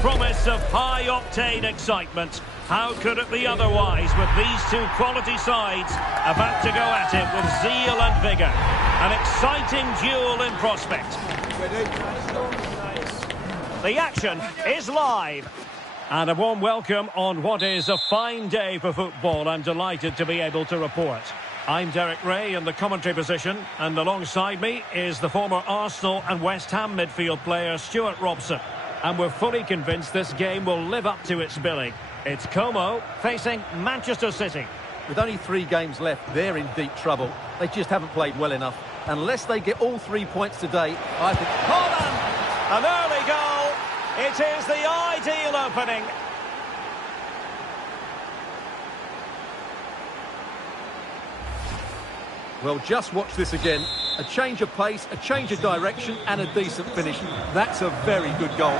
promise of high-octane excitement. How could it be otherwise with these two quality sides about to go at it with zeal and vigour? An exciting duel in prospect. The action is live. And a warm welcome on what is a fine day for football. I'm delighted to be able to report. I'm Derek Ray in the commentary position, and alongside me is the former Arsenal and West Ham midfield player Stuart Robson. And we're fully convinced this game will live up to its billing. It's Como facing Manchester City. With only 3 games left, they're in deep trouble. They just haven't played well enough. Unless they get all 3 points today, I think... Holland! An early goal! It is the ideal opening. Well, just watch this again. A change of pace, a change of direction, and a decent finish. That's a very good goal.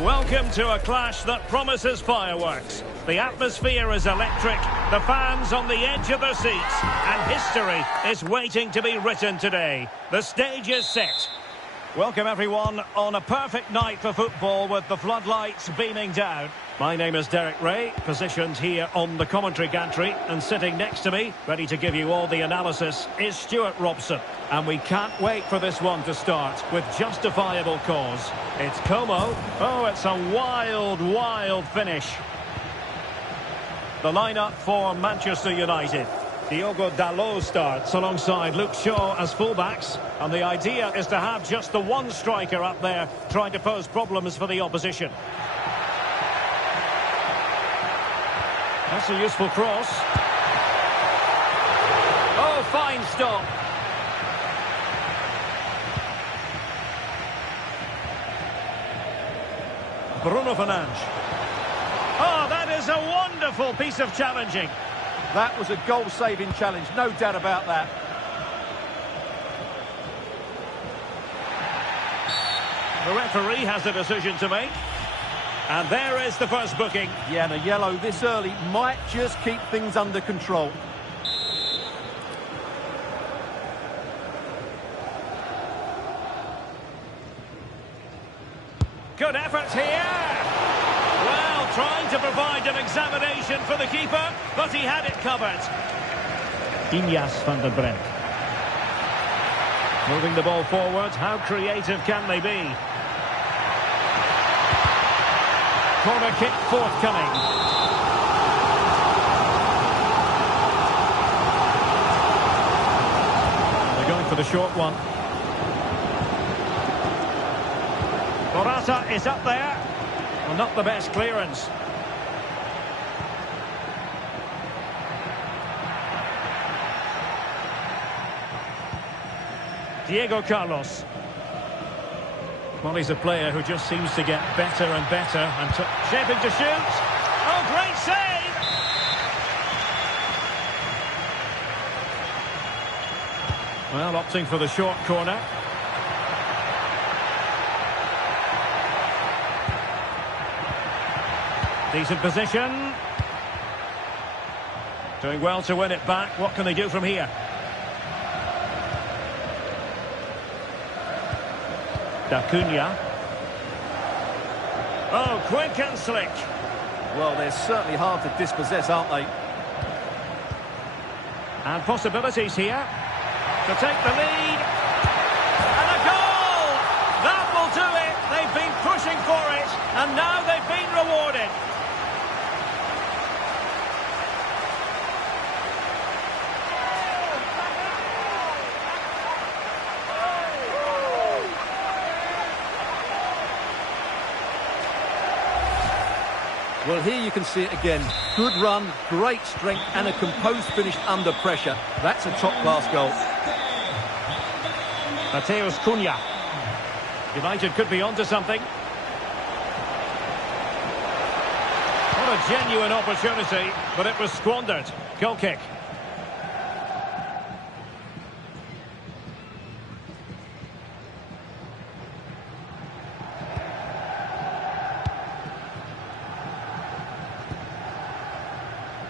Welcome to a clash that promises fireworks. The atmosphere is electric, the fans on the edge of their seats, and history is waiting to be written today. The stage is set. Welcome everyone on a perfect night for football with the floodlights beaming down. My name is Derek Ray, positioned here on the commentary gantry, and sitting next to me, ready to give you all the analysis, is Stuart Robson. And we can't wait for this one to start with justifiable cause. It's Como. Oh, it's a wild, wild finish. The lineup for Manchester United. Diogo Dalot starts alongside Luke Shaw as fullbacks, and the idea is to have just the one striker up there trying to pose problems for the opposition. That's a useful cross. Oh, fine stop. Bruno Fernandes. Oh, that is a wonderful piece of challenging. That was a goal-saving challenge, no doubt about that. The referee has a decision to make. And there is the first booking. Yeah, and a yellow this early might just keep things under control. Good effort here. Well, trying to provide an examination for the keeper, but he had it covered. Inyas van der Brink. Moving the ball forward, how creative can they be? Corner kick forthcoming. They're going for the short one. Morata is up there. Well, not the best clearance. Diego Carlos. Well, he's a player who just seems to get better and better and shaping to shoot. Oh, great save! Well, opting for the short corner. Decent position. Doing well to win it back. What can they do from here? Punya. Oh, quick and slick. Well, they're certainly hard to dispossess, aren't they? And possibilities here to take the lead. And a goal! That will do it. They've been pushing for it, and now they've been rewarded. Well, here you can see it again. Good run, great strength, and a composed finish under pressure. That's a top-class goal. Punya. United could be onto something. What a genuine opportunity, but it was squandered. Goal kick.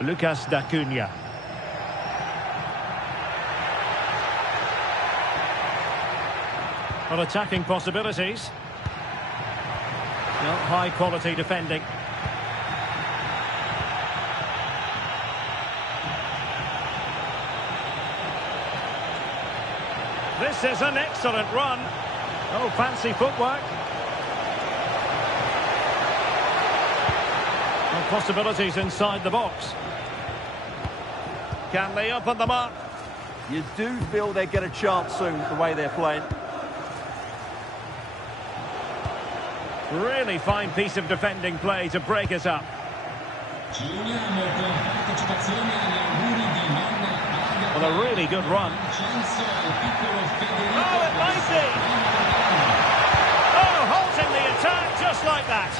Lucas Punya. On attacking possibilities. Well, high quality defending. This is an excellent run. Oh, fancy footwork. Well, possibilities inside the box. Can they open them up? You do feel they get a chance soon, the way they're playing. Really fine piece of defending play to break us up. Well, a really good run. Oh, it might be. Oh, halting the attack just like that.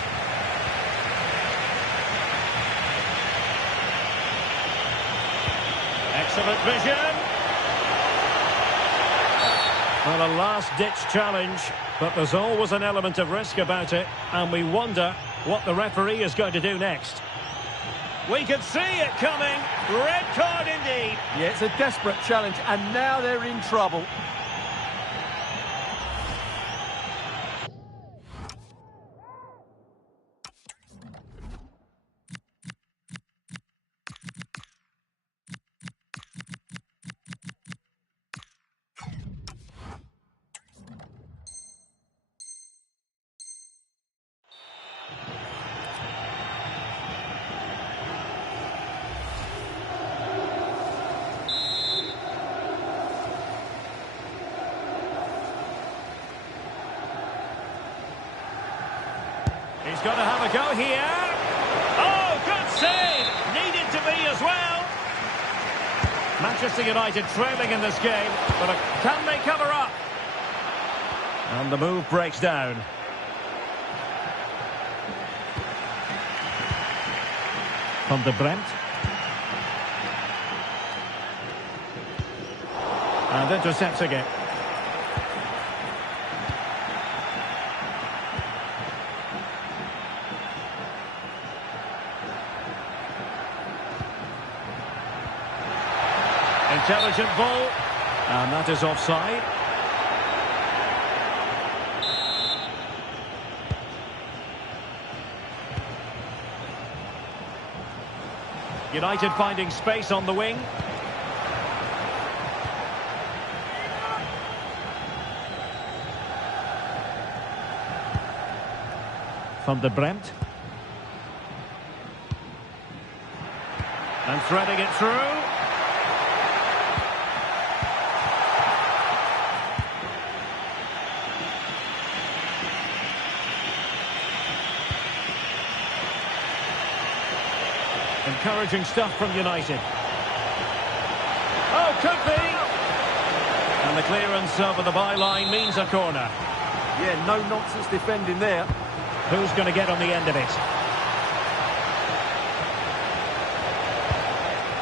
Excellent vision. Well, a last-ditch challenge, but there's always an element of risk about it, and we wonder what the referee is going to do next. We could see it coming. Red card indeed. Yeah, it's a desperate challenge, and now they're in trouble. He's got to have a go here. Oh, good save. Needed to be as well. Manchester United trailing in this game, but can they cover up? And the move breaks down. Van der Bremt. And intercepts again. Intelligent ball, and that is offside. United finding space on the wing. Van der Bremt. And threading it through. Encouraging stuff from United. Oh, could be! And the clearance over the byline means a corner. Yeah, no nonsense defending there. Who's going to get on the end of it?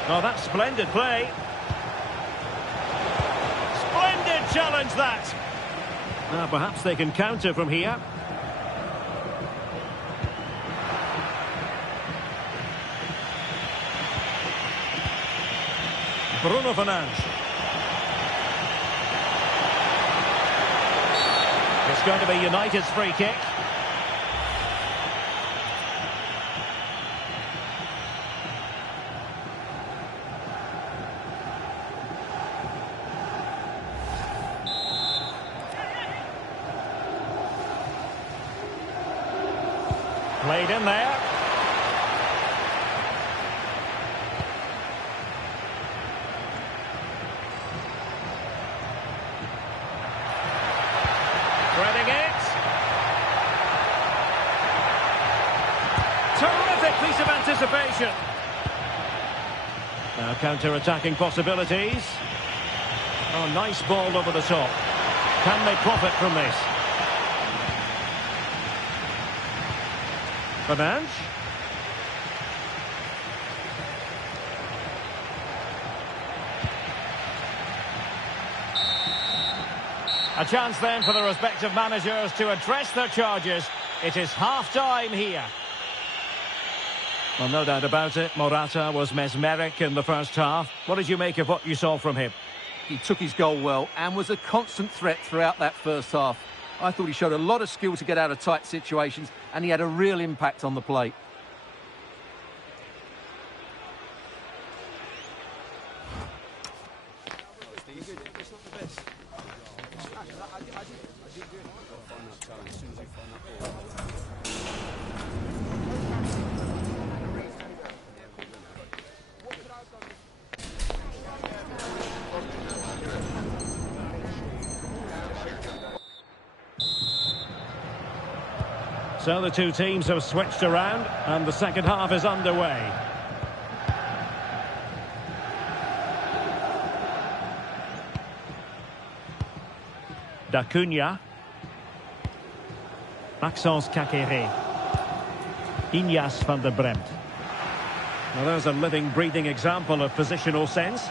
Oh, that's splendid play. Splendid challenge, that! Now, perhaps they can counter from here. Bruno Fernandes. It's going to be United's free kick. Played in there. Threading it. Terrifically piece of anticipation. Now counter-attacking possibilities. Oh, nice ball over the top. Can they profit from this? Fernandes. A chance then for the respective managers to address their charges. It is half-time here. Well, no doubt about it, Morata was mesmeric in the first half. What did you make of what you saw from him? He took his goal well and was a constant threat throughout that first half. I thought he showed a lot of skill to get out of tight situations, and he had a real impact on the plate. So the two teams have switched around and the second half is underway. Punya. Maxence Kakere. Inyas van der Bremt. Now there's a living, breathing example of positional sense.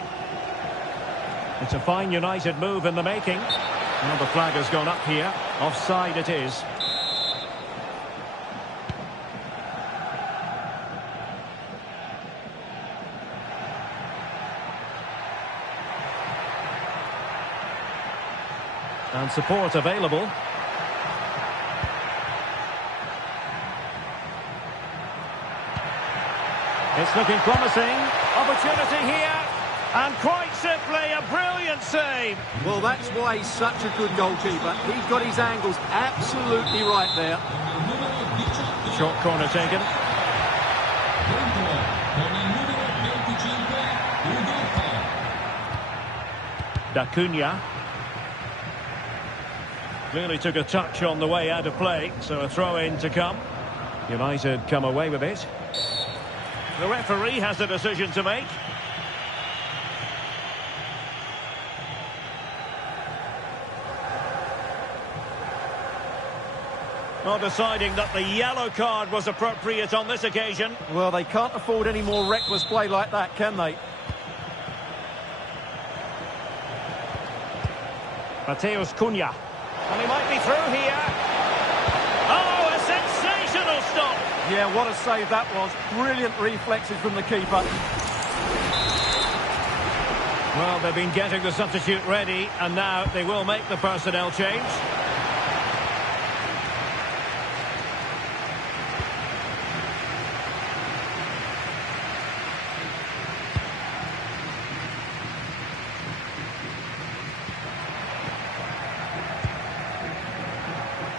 It's a fine United move in the making. Well, the flag has gone up here. Offside it is. And support available. It's looking promising. Opportunity here. And quite simply, a brilliant save. Well, that's why he's such a good goalkeeper. He's got his angles absolutely right there. Short corner taken. Punya. Really took a touch on the way out of play, so a throw-in to come. United come away with it. The referee has a decision to make. Well, deciding that the yellow card was appropriate on this occasion. Well, they can't afford any more reckless play like that, can they? Mateus Cunha. And he might be through here. Oh, a sensational stop. Yeah, what a save that was. Brilliant reflexes from the keeper. Well, they've been getting the substitute ready, and now they will make the personnel change.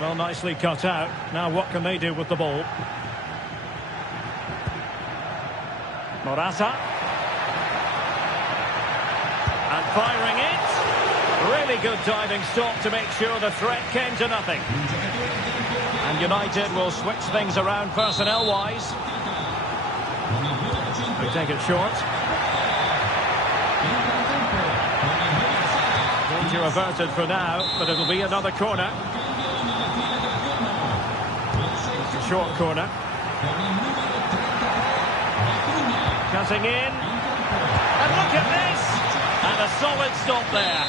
Well, nicely cut out. Now what can they do with the ball? Morata. And firing it. Really good diving stop to make sure the threat came to nothing. And United will switch things around personnel-wise. They take it short. Danger averted for now, but it'll be another corner. Short corner. Cutting in. And look at this! And a solid stop there.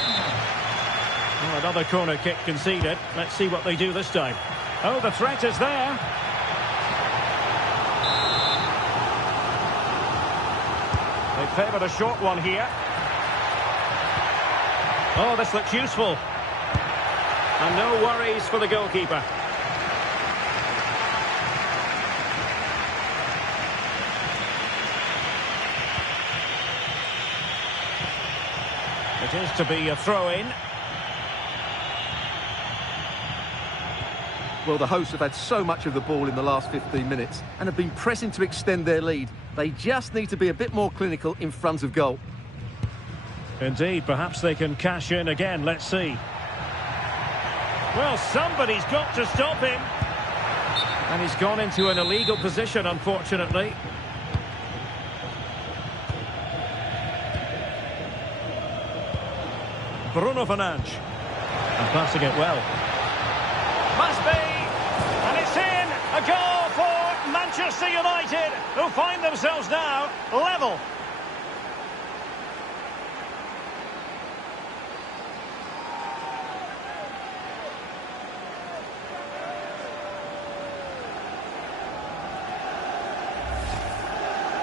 Oh, another corner kick conceded. Let's see what they do this time. Oh, the threat is there. They favoured a short one here. Oh, this looks useful. And no worries for the goalkeeper. It is to be a throw-in. Well, the hosts have had so much of the ball in the last 15 minutes and have been pressing to extend their lead. They just need to be a bit more clinical in front of goal. Indeed, perhaps they can cash in again. Let's see. Well, somebody's got to stop him. And he's gone into an illegal position, unfortunately. Bruno Fernandes. And passing it well. Must be! And it's in! A goal for Manchester United, who find themselves now level.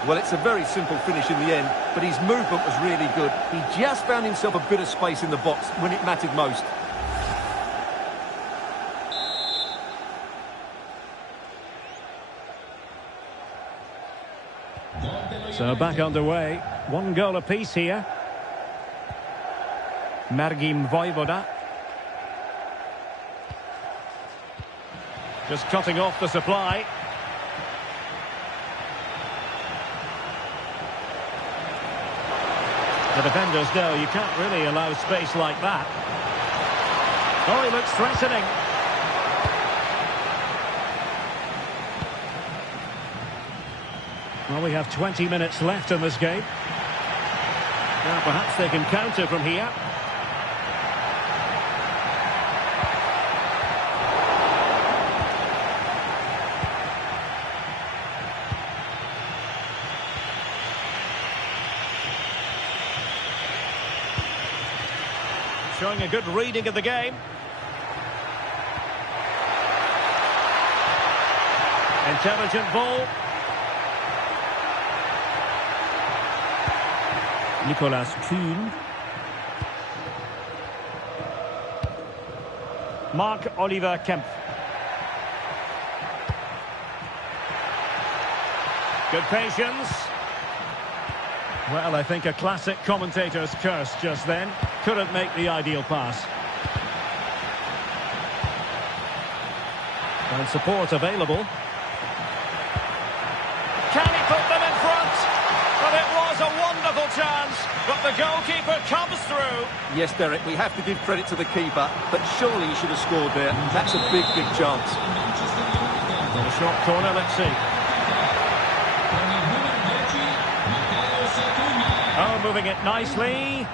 Well, it's a very simple finish in the end, but his movement was really good. He just found himself a bit of space in the box when it mattered most. So back underway. One goal apiece here. Margim Vojvoda. Just cutting off the supply. The defenders know you can't really allow space like that. Oh, he looks threatening. Well, we have 20 minutes left in this game. Now, perhaps they can counter from here. Showing a good reading of the game. Intelligent ball. Nicolas Kuhn. Marc-Oliver Kempf. Good patience. Well, I think a classic commentator's curse just then. Couldn't make the ideal pass. And support available. Can he put them in front? Well, it was a wonderful chance, but the goalkeeper comes through. Yes, Derek, we have to give credit to the keeper, but surely he should have scored there. That's a big, big chance. A short corner, let's see. Oh, moving it nicely.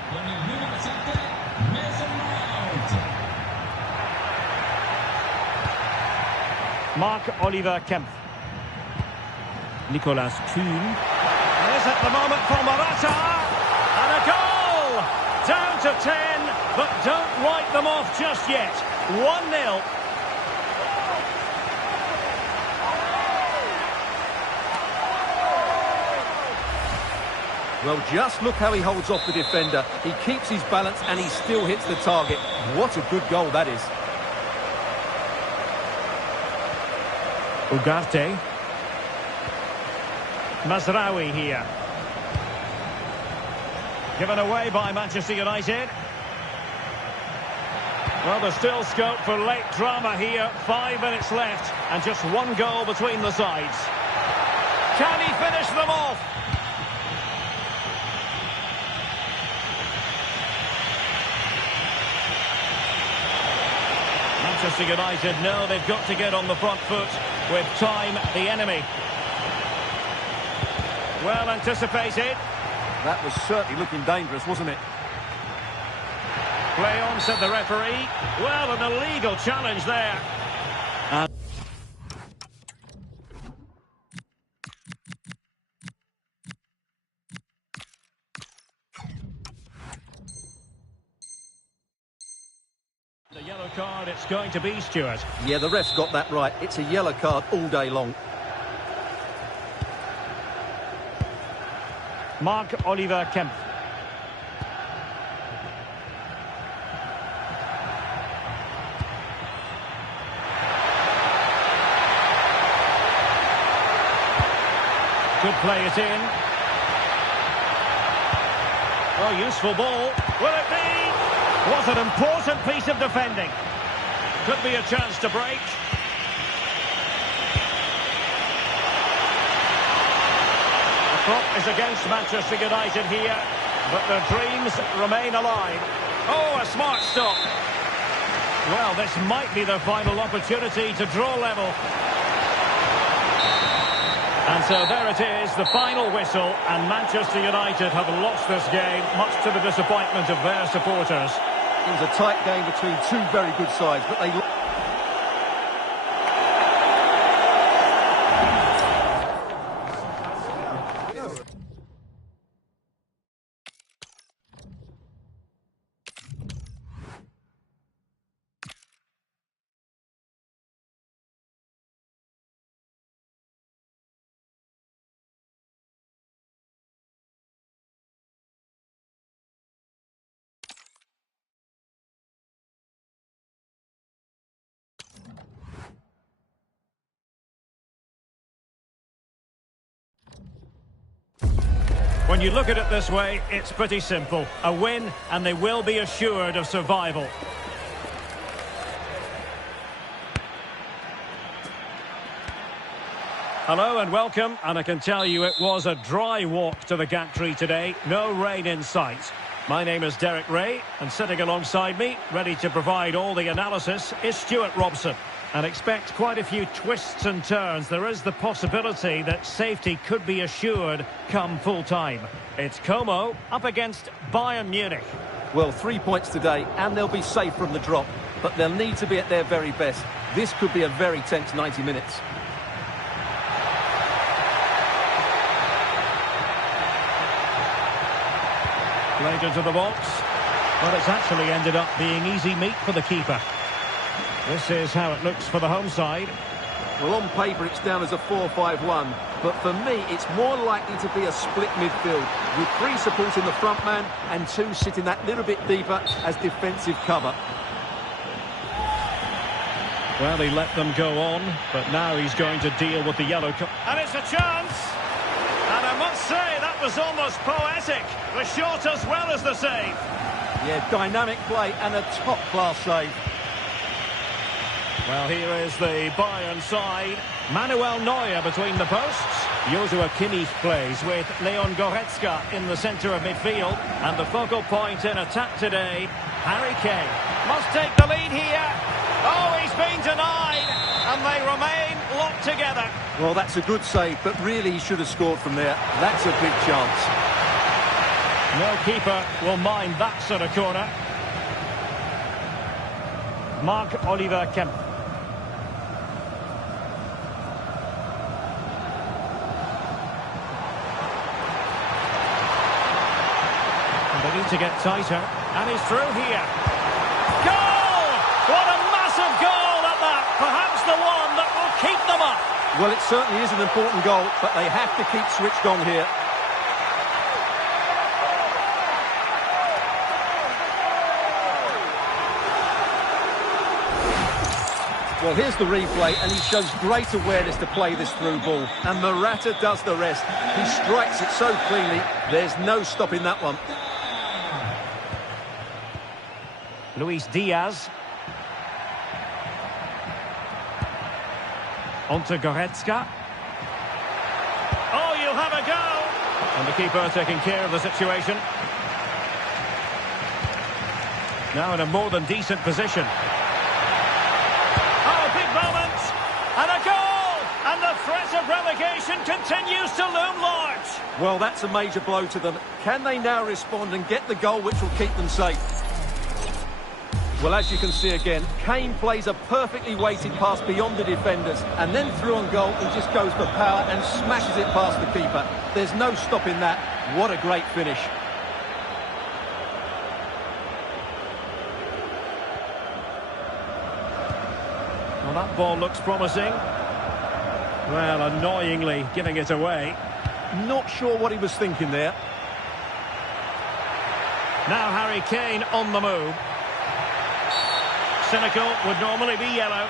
Marc-Oliver Kempf. Nicolas Kuhn. Is at the moment for Morata. And a goal! Down to 10, but don't write them off just yet. 1-0. Well, just look how he holds off the defender. He keeps his balance and he still hits the target. What a good goal that is. Ugarte. Mazraoui here. Given away by Manchester United. Well, there's still scope for late drama here. 5 minutes left and just one goal between the sides. Can he finish them off? Manchester United know they've got to get on the front foot with time the enemy. Well anticipated. That was certainly looking dangerous, wasn't it? Play on, said the referee. Well, an illegal challenge there. The yellow card, it's going to be, Stuart. Yeah, the ref's got that right. It's a yellow card all day long. Marc-Oliver Kempf. Could play it in. Oh, useful ball. Will it be? What an important piece of defending. Could be a chance to break. The clock is against Manchester United here, but their dreams remain alive. Oh, a smart stop. Well, this might be their final opportunity to draw level. And so there it is, the final whistle, and Manchester United have lost this game, much to the disappointment of their supporters. It was a tight game between two very good sides, but they... When you look at it this way, it's pretty simple. A win, and they will be assured of survival. Hello and welcome, and I can tell you it was a dry walk to the gantry today. No rain in sight. My name is Derek Ray, and sitting alongside me, ready to provide all the analysis, is Stuart Robson. And expect quite a few twists and turns. There is the possibility that safety could be assured come full time. It's Como up against Bayern Munich. Well, 3 points today, and they'll be safe from the drop. But they'll need to be at their very best. This could be a very tense 90 minutes. Played into the box. But it's actually ended up being easy meat for the keeper. This is how it looks for the home side. Well, on paper, it's down as a 4-5-1. But for me, it's more likely to be a split midfield, with 3 supporting the front man and 2 sitting that little bit deeper as defensive cover. Well, he let them go on, but now he's going to deal with the yellow card. And it's a chance! And I must say, that was almost poetic. The shot as well as the save. Yeah, dynamic play and a top-class save. Well, here is the Bayern side. Manuel Neuer between the posts. Joshua Kimmich plays with Leon Goretzka in the centre of midfield. And the focal point in attack today, Harry Kane. Must take the lead here. Oh, he's been denied. And they remain locked together. Well, that's a good save, but really he should have scored from there. That's a big chance. No keeper will mind that sort of corner. Marc-Oliver Kemp. They need to get tighter, and he's through here. Goal! What a massive goal at that! Perhaps the one that will keep them up. Well, it certainly is an important goal, but they have to keep switched on here. Well, here's the replay, and he shows great awareness to play this through ball. And Morata does the rest. He strikes it so cleanly, there's no stopping that one. Luis Diaz. Onto Goretzka. Oh, you'll have a go! And the keeper taking care of the situation. Now in a more than decent position. Oh, big moment! And a goal! And the threat of relegation continues to loom large. Well, that's a major blow to them. Can they now respond and get the goal which will keep them safe? Well, as you can see again, Kane plays a perfectly weighted pass beyond the defenders, and then through on goal, he just goes for power and smashes it past the keeper. There's no stopping that. What a great finish. Well, that ball looks promising. Well, annoyingly giving it away. Not sure what he was thinking there. Now Harry Kane on the move. Cynical would normally be yellow.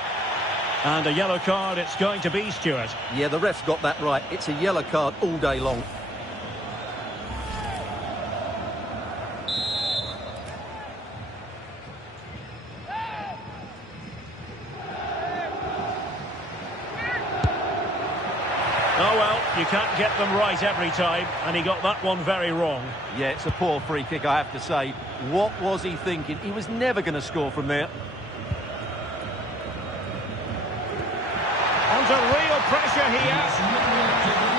And a yellow card it's going to be, Stuart. Yeah, the ref's got that right. It's a yellow card all day long. Oh, well, you can't get them right every time, and he got that one very wrong. Yeah, it's a poor free kick, I have to say. What was he thinking? He was never going to score from there. Under real pressure here.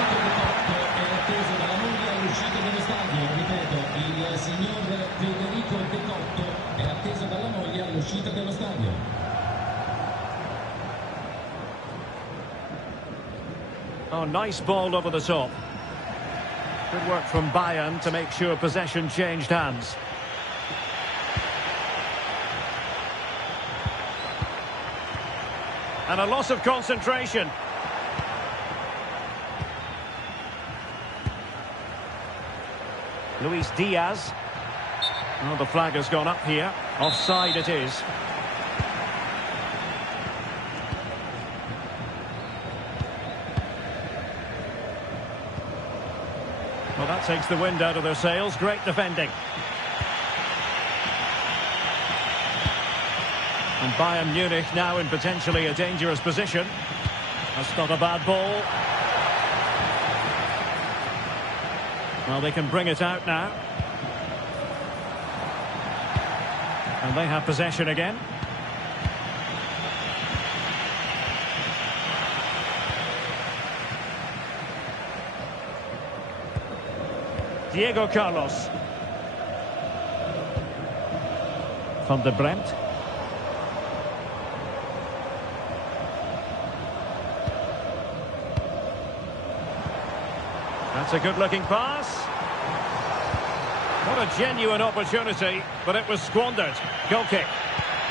Oh, nice ball over the top. Good work from Bayern to make sure possession changed hands. And a loss of concentration. Luis Diaz. Oh, the flag has gone up here. Offside it is. Well, that takes the wind out of their sails. Great defending. And Bayern Munich now in potentially a dangerous position. That's not a bad ball. Well, they can bring it out now. And they have possession again. Diego Carlos. Van der Bremt. That's a good-looking pass. What a genuine opportunity, but it was squandered. Goal kick.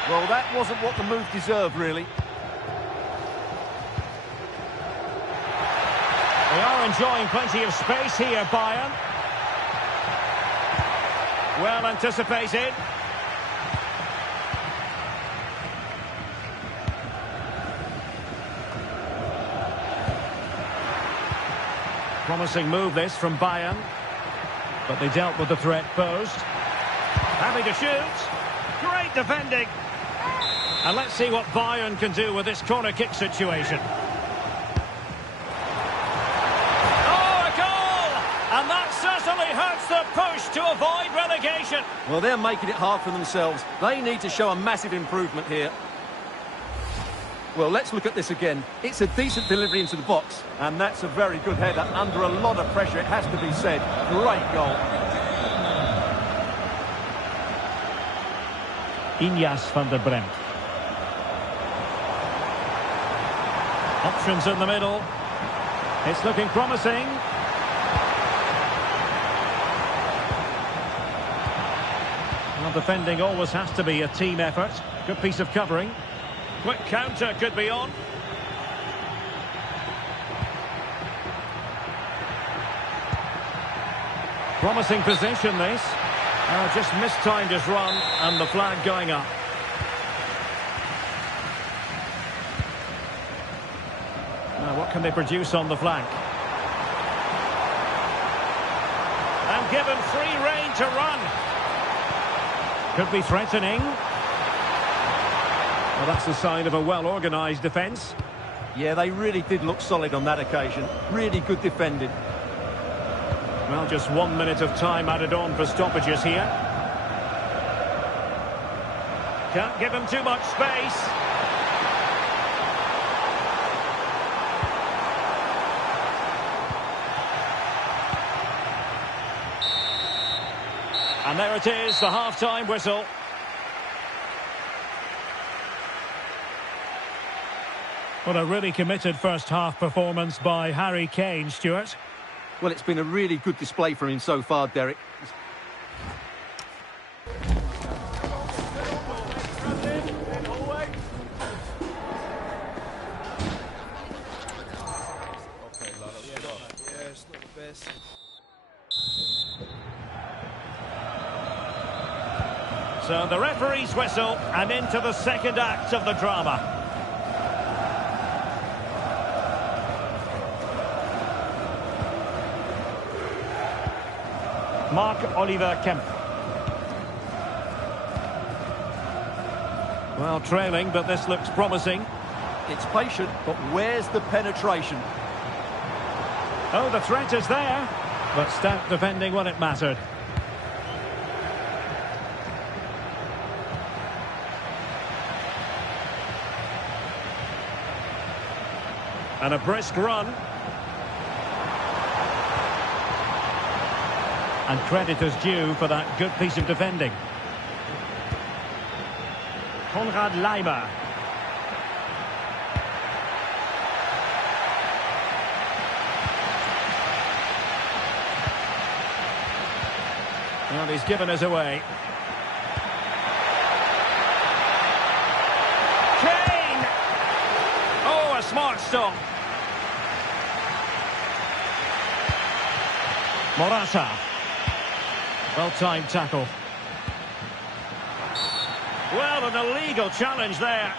Well, that wasn't what the move deserved, really. They are enjoying plenty of space here, Bayern. Well anticipated. Promising move this from Bayern. But they dealt with the threat posed. Happy to shoot. Great defending. And let's see what Bayern can do with this corner kick situation. Oh, a goal! And that certainly hurts the push to avoid relegation. Well, they're making it hard for themselves. They need to show a massive improvement here. Well, let's look at this again. It's a decent delivery into the box. And that's a very good header. Under a lot of pressure, it has to be said. Great goal. Inyas van der Bremt. Options in the middle. It's looking promising. Well, defending always has to be a team effort. Good piece of covering. Quick counter could be on. Promising position this. Just mistimed his run and the flag going up. Now what can they produce on the flank? And given free rein to run. Could be threatening. Well, that's a sign of a well-organised defence. Yeah, they really did look solid on that occasion. Really good defending. Well, just 1 minute of time added on for stoppages here. Can't give him too much space. And there it is, the half-time whistle. What a really committed first-half performance by Harry Kane, Stuart. Well, it's been a really good display from him so far, Derek. So the referee's whistle and into the second act of the drama. Marc-Oliver Kemp. Well, trailing, but this looks promising. It's patient, but where's the penetration? Oh, the threat is there, but stout defending when it mattered. And a brisk run. And credit is due for that good piece of defending. Konrad Laimer. Well, he's given us away. Kane! Oh, a smart stop. Morata. Well-timed tackle. Well, an illegal challenge there.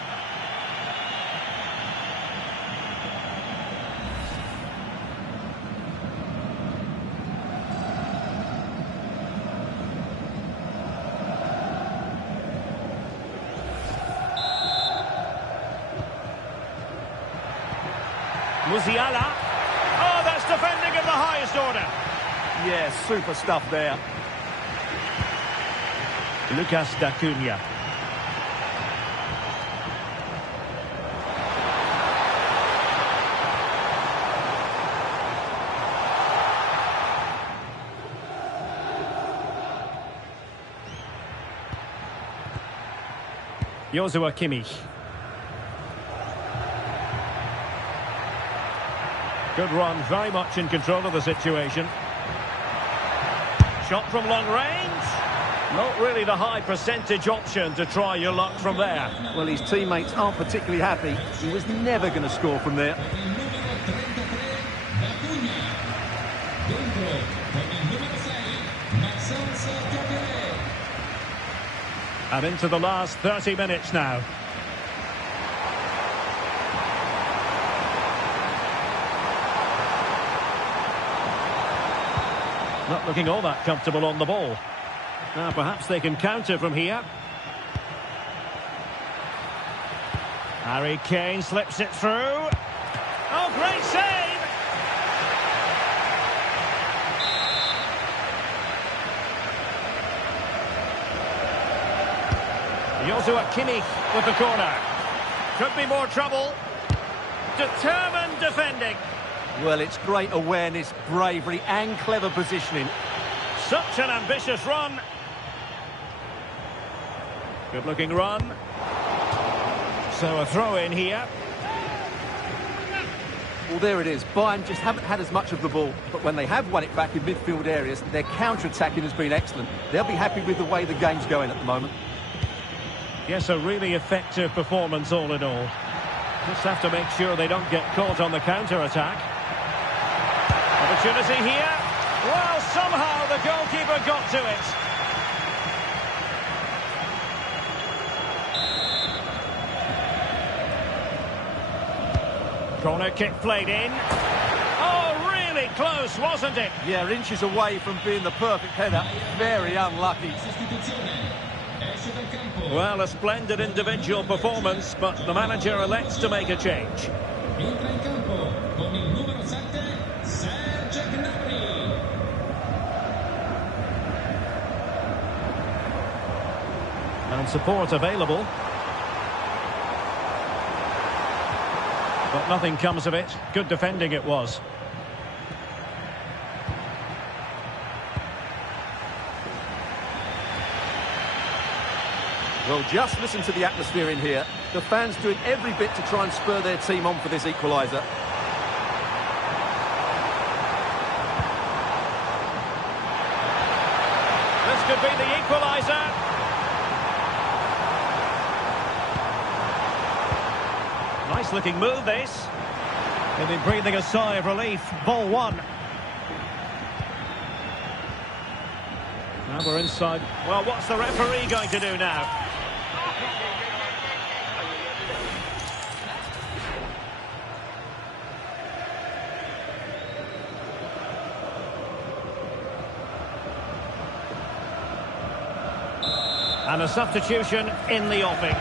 Musiala. Oh, that's defending of the highest order. Yeah, super stuff there. Lucas Dacunia. Joshua Kimmich. Good run, very much in control of the situation. Shot from long range. Not really the high percentage option to try your luck from there. Well, his teammates aren't particularly happy. He was never going to score from there. And into the last 30 minutes now. Not looking all that comfortable on the ball. Now perhaps they can counter from here. Harry Kane slips it through. Oh, great save! Joshua Kimmich with the corner. Could be more trouble. Determined defending. Well, it's great awareness, bravery and clever positioning. Such an ambitious run. Good looking run. So a throw in here. Well, there it is. Bayern just haven't had as much of the ball, but when they have won it back in midfield areas, their counter-attacking has been excellent. They'll be happy with the way the game's going at the moment. Yes, a really effective performance all in all. Just have to make sure they don't get caught on the counter-attack. Opportunity here. Well, somehow the goalkeeper got to it. Corner kick played in. Oh, really close, wasn't it? Yeah, inches away from being the perfect header. Very unlucky. Well, a splendid individual performance, but the manager elects to make a change. And support available. But nothing comes of it. Good defending it was. Well, just listen to the atmosphere in here. The fans doing every bit to try and spur their team on for this equaliser. This could be the equaliser. Nice looking move, this. They'll be breathing a sigh of relief. Ball one. Now we're inside. Well, what's the referee going to do now? And a substitution in the offing.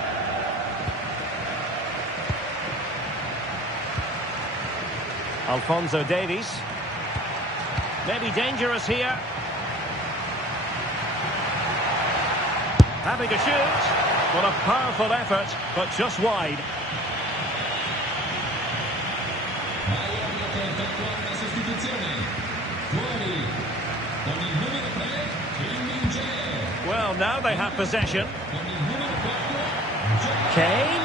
Alphonso Davies. Maybe dangerous here. Having a shoot. What a powerful effort, but just wide. Well, now they have possession. Kane.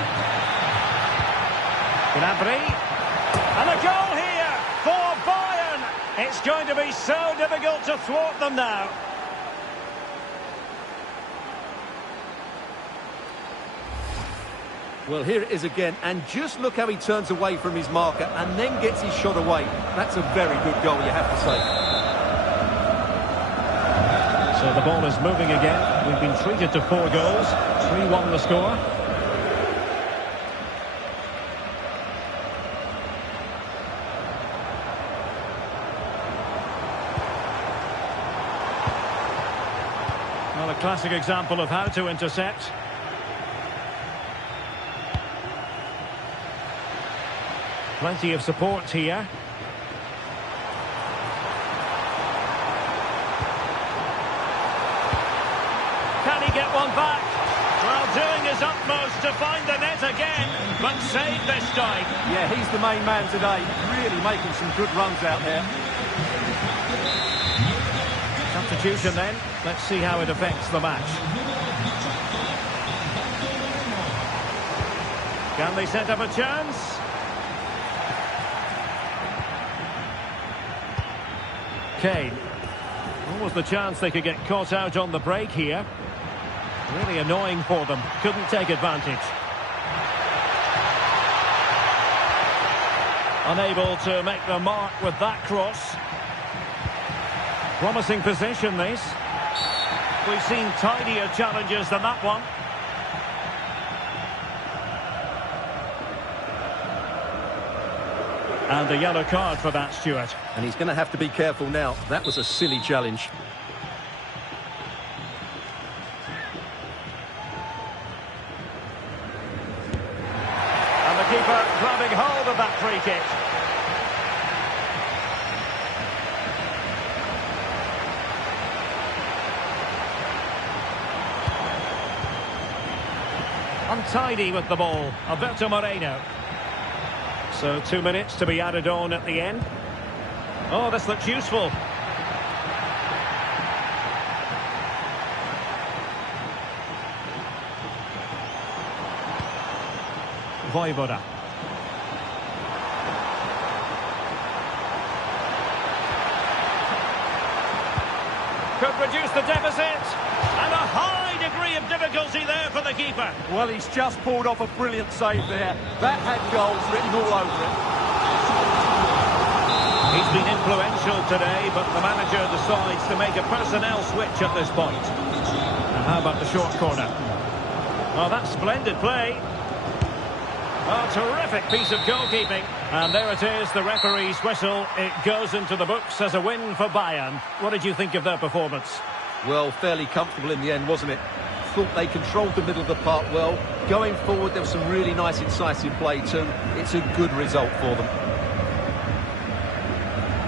Gnabry. And a goal here for Bayern. It's going to be so difficult to thwart them now. Well, here it is again, and just look how he turns away from his marker and then gets his shot away. That's a very good goal, you have to say. So the ball is moving again. We've been treated to 4 goals. 3-1 the score. Well, a classic example of how to intercept. Plenty of support here. Can he get one back? Well, doing his utmost to find the net again, but saved this time. Yeah, he's the main man today. Really making some good runs out there. Substitution then. Let's see how it affects the match. Can they set up a chance? Kane. What was the chance they could get caught out on the break here? Really annoying for them. Couldn't take advantage. Unable to make the mark with that cross. Promising position, this. We've seen tidier challenges than that one. And a yellow card for that, Stuart. And he's going to have to be careful now. That was a silly challenge. And the keeper grabbing hold of that free kick. Untidy with the ball. Alberto Moreno. So 2 minutes to be added on at the end. Oh, this looks useful. Vojvoda. Could reduce the deficit. And a high degree of difficulty there for the keeper. Well, he's just pulled off a brilliant save there. That had goals written all over it. He's been influential today, but the manager decides to make a personnel switch at this point. And how about the short corner? Oh, that's splendid play. Oh, terrific piece of goalkeeping. And there it is, the referee's whistle. It goes into the books as a win for Bayern. What did you think of their performance? Well, fairly comfortable in the end, wasn't it? Thought they controlled the middle of the park well. Going forward, there was some really nice, incisive play too. It's a good result for them.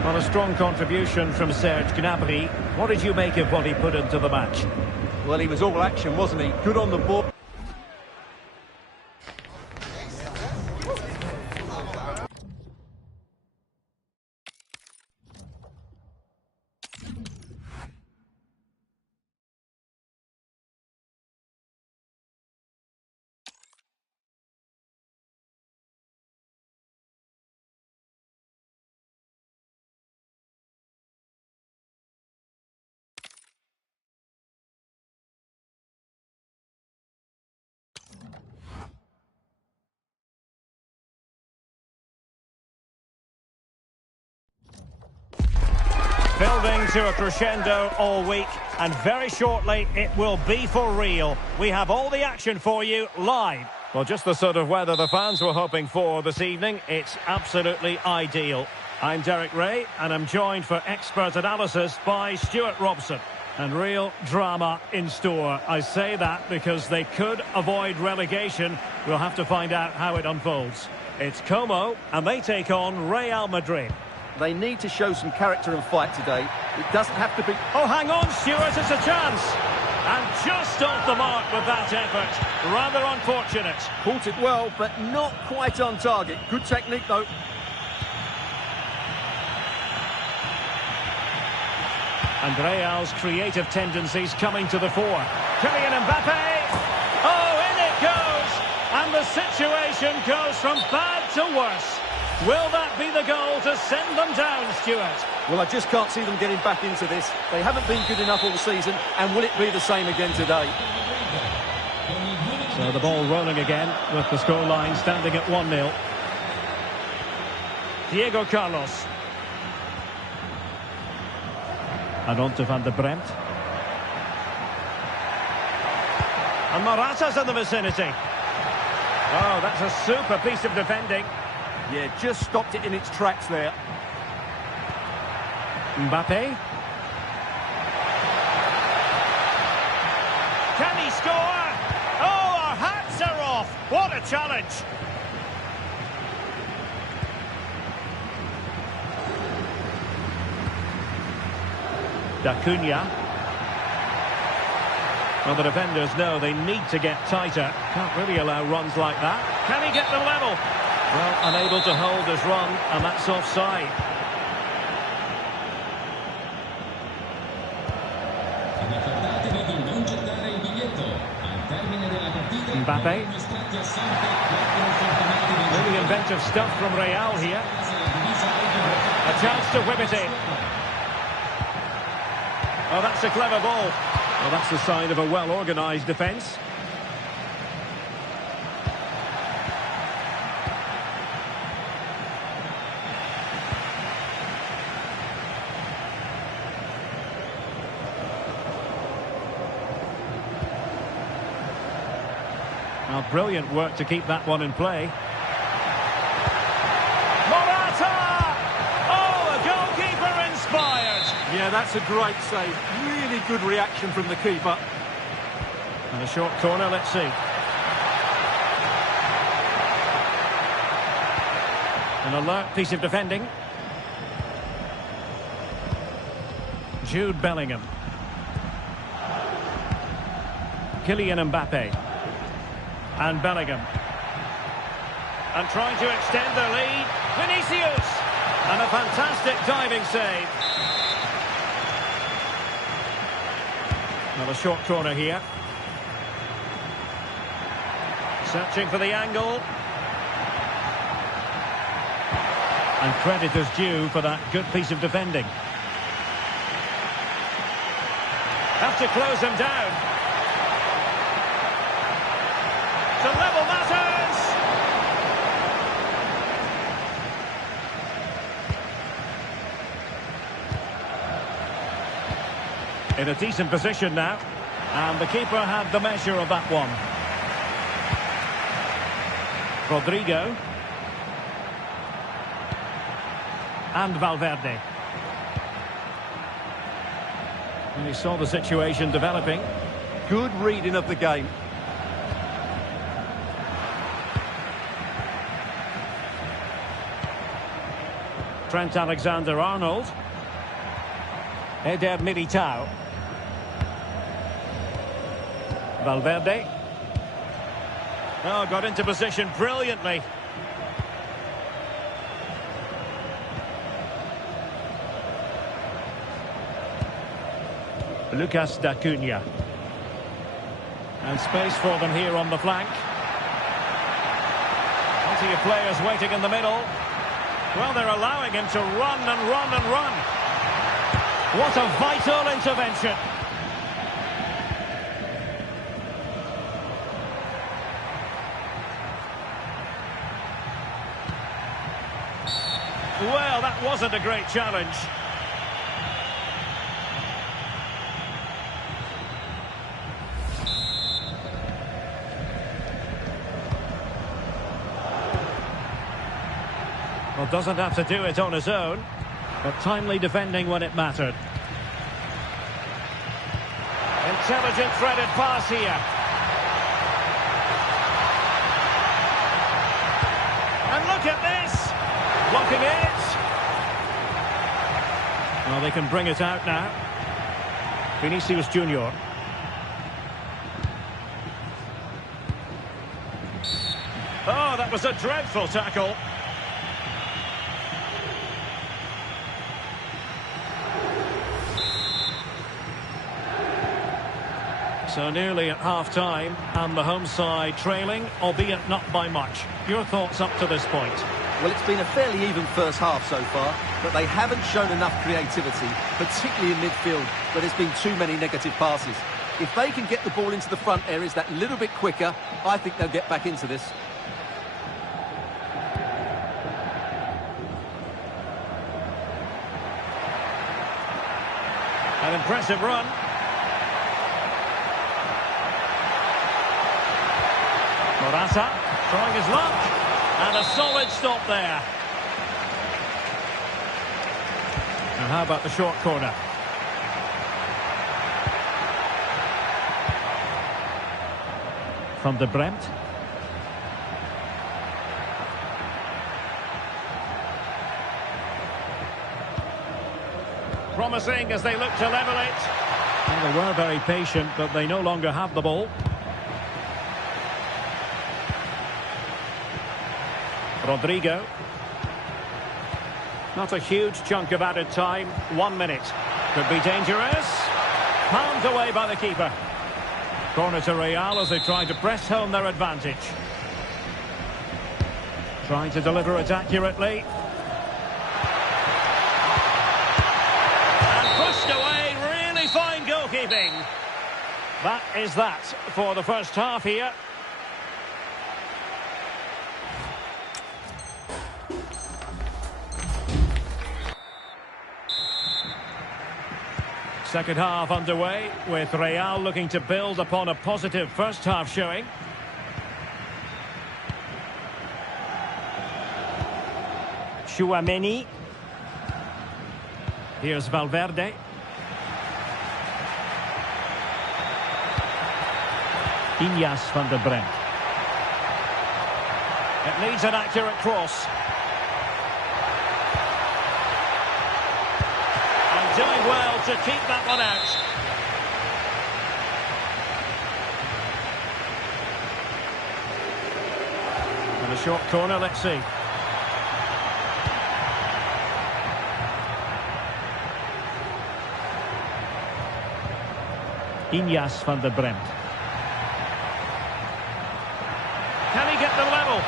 Well, a strong contribution from Serge Gnabry. What did you make of what he put into the match? Well, he was all action, wasn't he? Good on the ball. Building to a crescendo all week, and very shortly it will be for real. We have all the action for you live. Well, just the sort of weather the fans were hoping for this evening. It's absolutely ideal. I'm Derek Ray, and I'm joined for expert analysis by Stuart Robson. And real drama in store. I say that because they could avoid relegation. We'll have to find out how it unfolds. It's Como, and they take on Real Madrid. They need to show some character and fight today. It doesn't have to be... Oh, hang on, Stuart, it's a chance. And just off the mark with that effort. Rather unfortunate. Caught it well, but not quite on target. Good technique, though. And Real's creative tendencies coming to the fore. Kylian Mbappe. Oh, in it goes. And the situation goes from bad to worse. Will that be the goal to send them down, Stuart? Well, I just can't see them getting back into this. They haven't been good enough all season, and will it be the same again today? So the ball rolling again with the scoreline standing at 1-0. Diego Carlos. And on to Van der Bremt. And Morata's in the vicinity. Oh, that's a super piece of defending. Yeah, just stopped it in its tracks there. Mbappe. Can he score? Oh, our hats are off. What a challenge. Punya. Well, the defenders know they need to get tighter. Can't really allow runs like that. Can he get the level? Well, unable to hold his run, and that's offside. Mbappe. Really inventive stuff from Real here. A chance to whip it in. Oh, that's a clever ball. Well, that's the sign of a well-organised defence. Well, brilliant work to keep that one in play. Yeah, that's a great save. Really good reaction from the keeper. And a short corner, let's see. An alert piece of defending. Jude Bellingham. Kylian Mbappe. And Bellingham. And trying to extend their lead. Vinicius! And a fantastic diving save. Another short corner here. Searching for the angle. And credit is due for that good piece of defending. Have to close him down. To level matters. In a decent position now. And the keeper had the measure of that one. Rodrigo. And Valverde. And he saw the situation developing. Good reading of the game. Trent Alexander-Arnold. Eder Militao. Valverde. Oh, got into position brilliantly. Lucas Dacunia. And space for them here on the flank. Plenty of players waiting in the middle. Well, they're allowing him to run and run and run. What a vital intervention. Well, that wasn't a great challenge. Well, doesn't have to do it on his own, but timely defending when it mattered. Intelligent threaded pass here. And look at this! Blocking it. Well, they can bring it out now. Vinicius Junior. Oh, that was a dreadful tackle. So nearly at half-time, and the home side trailing, albeit not by much. Your thoughts up to this point? Well, it's been a fairly even first half so far, but they haven't shown enough creativity, particularly in midfield, where there's been too many negative passes. If they can get the ball into the front areas that little bit quicker, I think they'll get back into this. An impressive run. Morata trying his luck, and a solid stop there. And how about the short corner? From de Bremt. Promising as they look to level it. Well, they were very patient, but they no longer have the ball. Rodrigo. Not a huge chunk of added time. 1 minute. Could be dangerous. Palmed away by the keeper. Corner to Real as they try to press home their advantage. Trying to deliver it accurately. And pushed away. Really fine goalkeeping. That is that for the first half here. Second half underway, with Real looking to build upon a positive first half showing. Tchouaméni. Here's Valverde. Iñas van der Bremt. It needs an accurate cross. Doing well to keep that one out. And a short corner, let's see. Iñas van der Bremt. Can he get the level?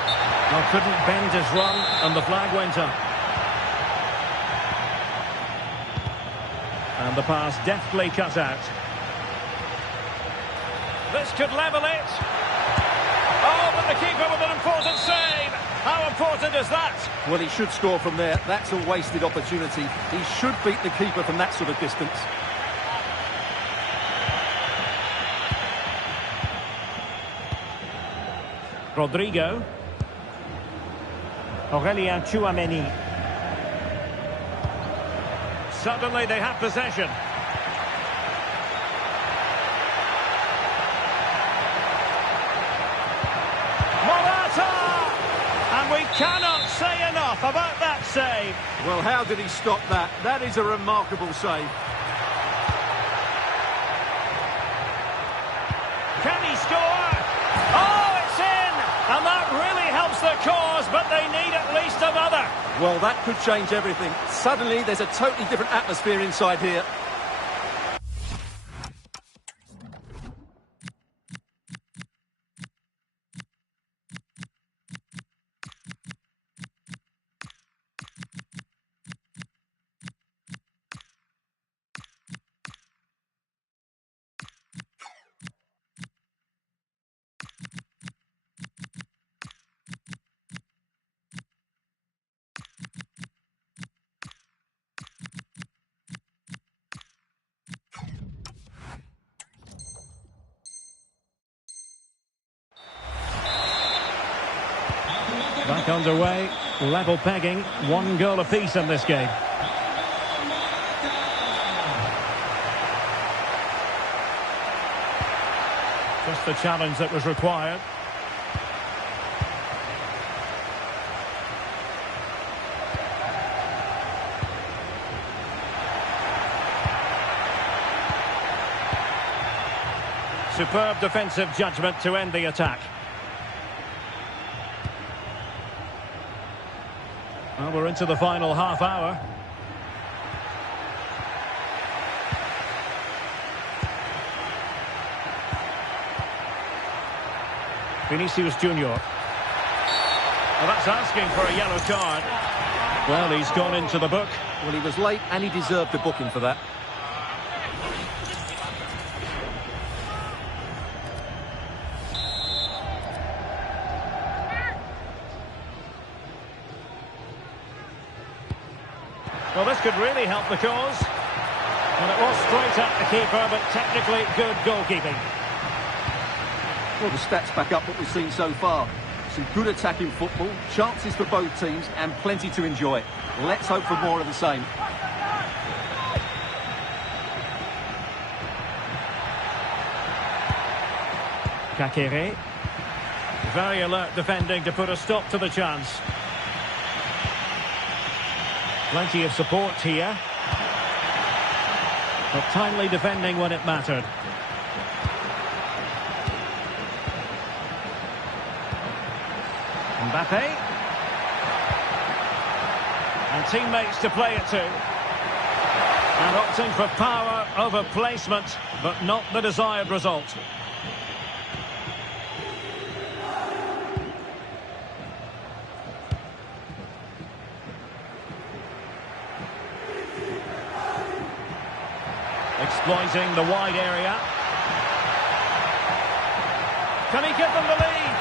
Well, couldn't bend his run, and the flag went up. And the pass deftly cut out. This could level it. Oh, but the keeper with an important save. How important is that? Well, he should score from there. That's a wasted opportunity. He should beat the keeper from that sort of distance. Rodrigo. Aurélien Tchouaméni. Suddenly they have possession. Morata! And we cannot say enough about that save. Well, how did he stop that? That is a remarkable save. Can he score? Oh, it's in! And that really helps the cause, but they need at least another. Well, that could change everything. Suddenly, there's a totally different atmosphere inside here. Back underway, level pegging, 1 goal apiece in this game. Just the challenge that was required. Superb defensive judgment to end the attack. Well, we're into the final half hour. Vinicius Junior. Well, that's asking for a yellow card. Well, he's gone into the book. Well, he was late and he deserved the booking for that. Well, this could really help the cause. And it was straight at the keeper, but technically good goalkeeping. Well, the stats back up what we've seen so far. Some good attacking football, chances for both teams, and plenty to enjoy. Let's hope for more of the same. Kakere. Very alert defending to put a stop to the chance. Plenty of support here. But timely defending when it mattered. Mbappe. And teammates to play it to. And opting for power over placement, but not the desired result. Exploiting the wide area. Can he give them the lead?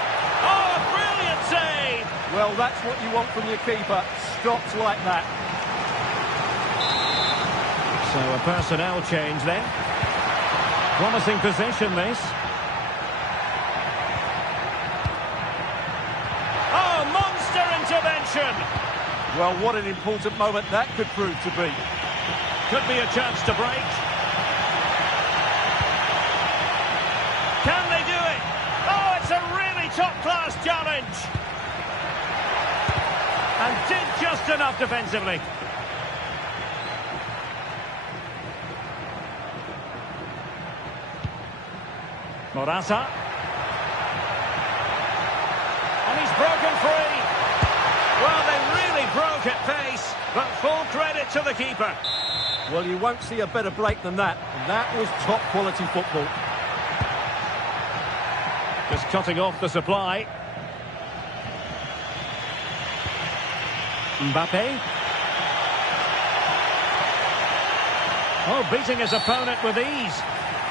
Oh, a brilliant save! Well, that's what you want from your keeper. Stops like that. So a personnel change then. Promising position, this. Oh, monster intervention! Well, what an important moment that could prove to be. Could be a chance to break. Can they do it? Oh, it's a really top-class challenge. And did just enough defensively. Morata. And he's broken free. Well, they really broke at pace, but full credit to the keeper. Well, you won't see a better break than that. That was top-quality football. Just cutting off the supply. Mbappe. Oh, beating his opponent with ease.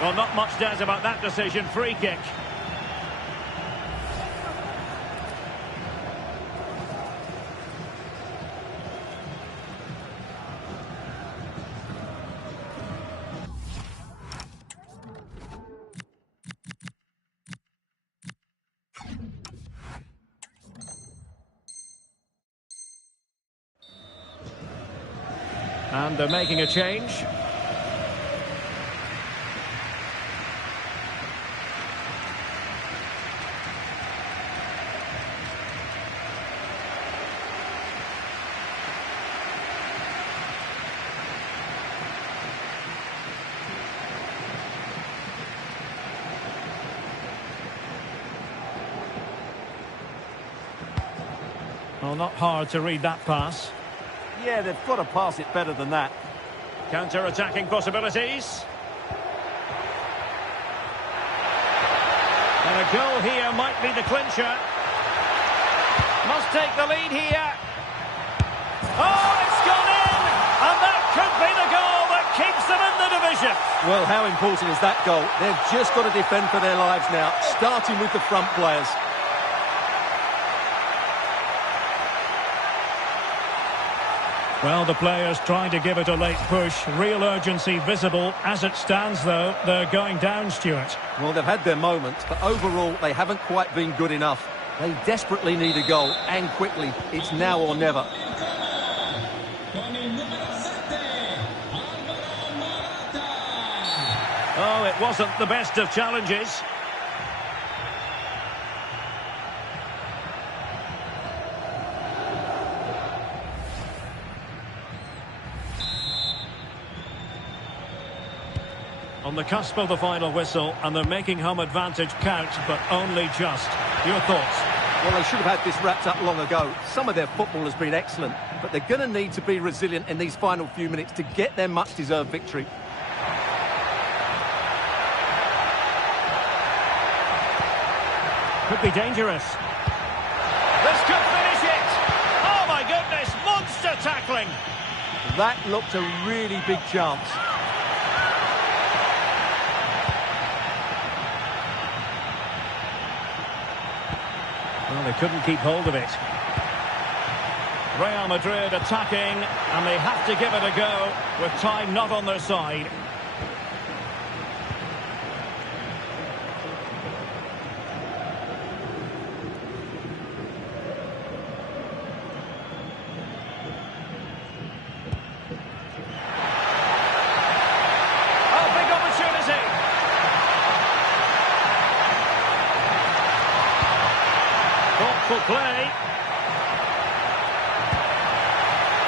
Well, not much doubt about that decision. Free kick. And they're making a change. Well, not hard to read that pass. Yeah, they've got to pass it better than that. Counter-attacking possibilities. And a goal here might be the clincher. Must take the lead here. Oh, it's gone in! And that could be the goal that keeps them in the division. Well, how important is that goal? They've just got to defend for their lives now, starting with the front players. Well, the players trying to give it a late push. Real urgency visible. As it stands, though, they're going down, Stuart. Well, they've had their moments, but overall, they haven't quite been good enough. They desperately need a goal, and quickly. It's now or never. Oh, it wasn't the best of challenges. On the cusp of the final whistle, and they're making home advantage count, but only just. Your thoughts? Well, they should have had this wrapped up long ago. Some of their football has been excellent, but they're going to need to be resilient in these final few minutes to get their much-deserved victory. Could be dangerous. This could finish it. Oh my goodness, monster tackling. That looked a really big chance. Well, they couldn't keep hold of it. Real Madrid attacking, and they have to give it a go with time not on their side. Oh, big opportunity. Thoughtful play.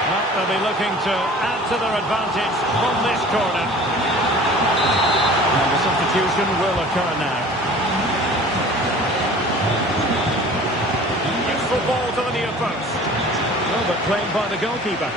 Well, they'll be looking to add to their advantage from this corner. And the substitution will occur now. Useful ball to the near post. Well, but claimed by the goalkeeper.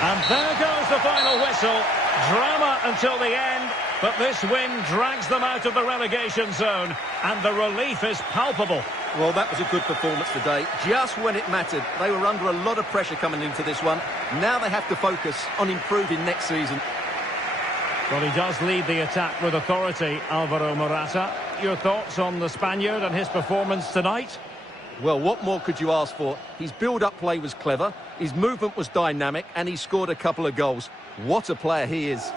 And there goes the final whistle. Drama until the end, but this win drags them out of the relegation zone, and the relief is palpable. Well, that was a good performance today, just when it mattered. They were under a lot of pressure coming into this one. Now they have to focus on improving next season. Well, he does lead the attack with authority, Alvaro Morata. Your thoughts on the Spaniard and his performance tonight? Well, what more could you ask for? His build-up play was clever, his movement was dynamic, and he scored a couple of goals. What a player he is.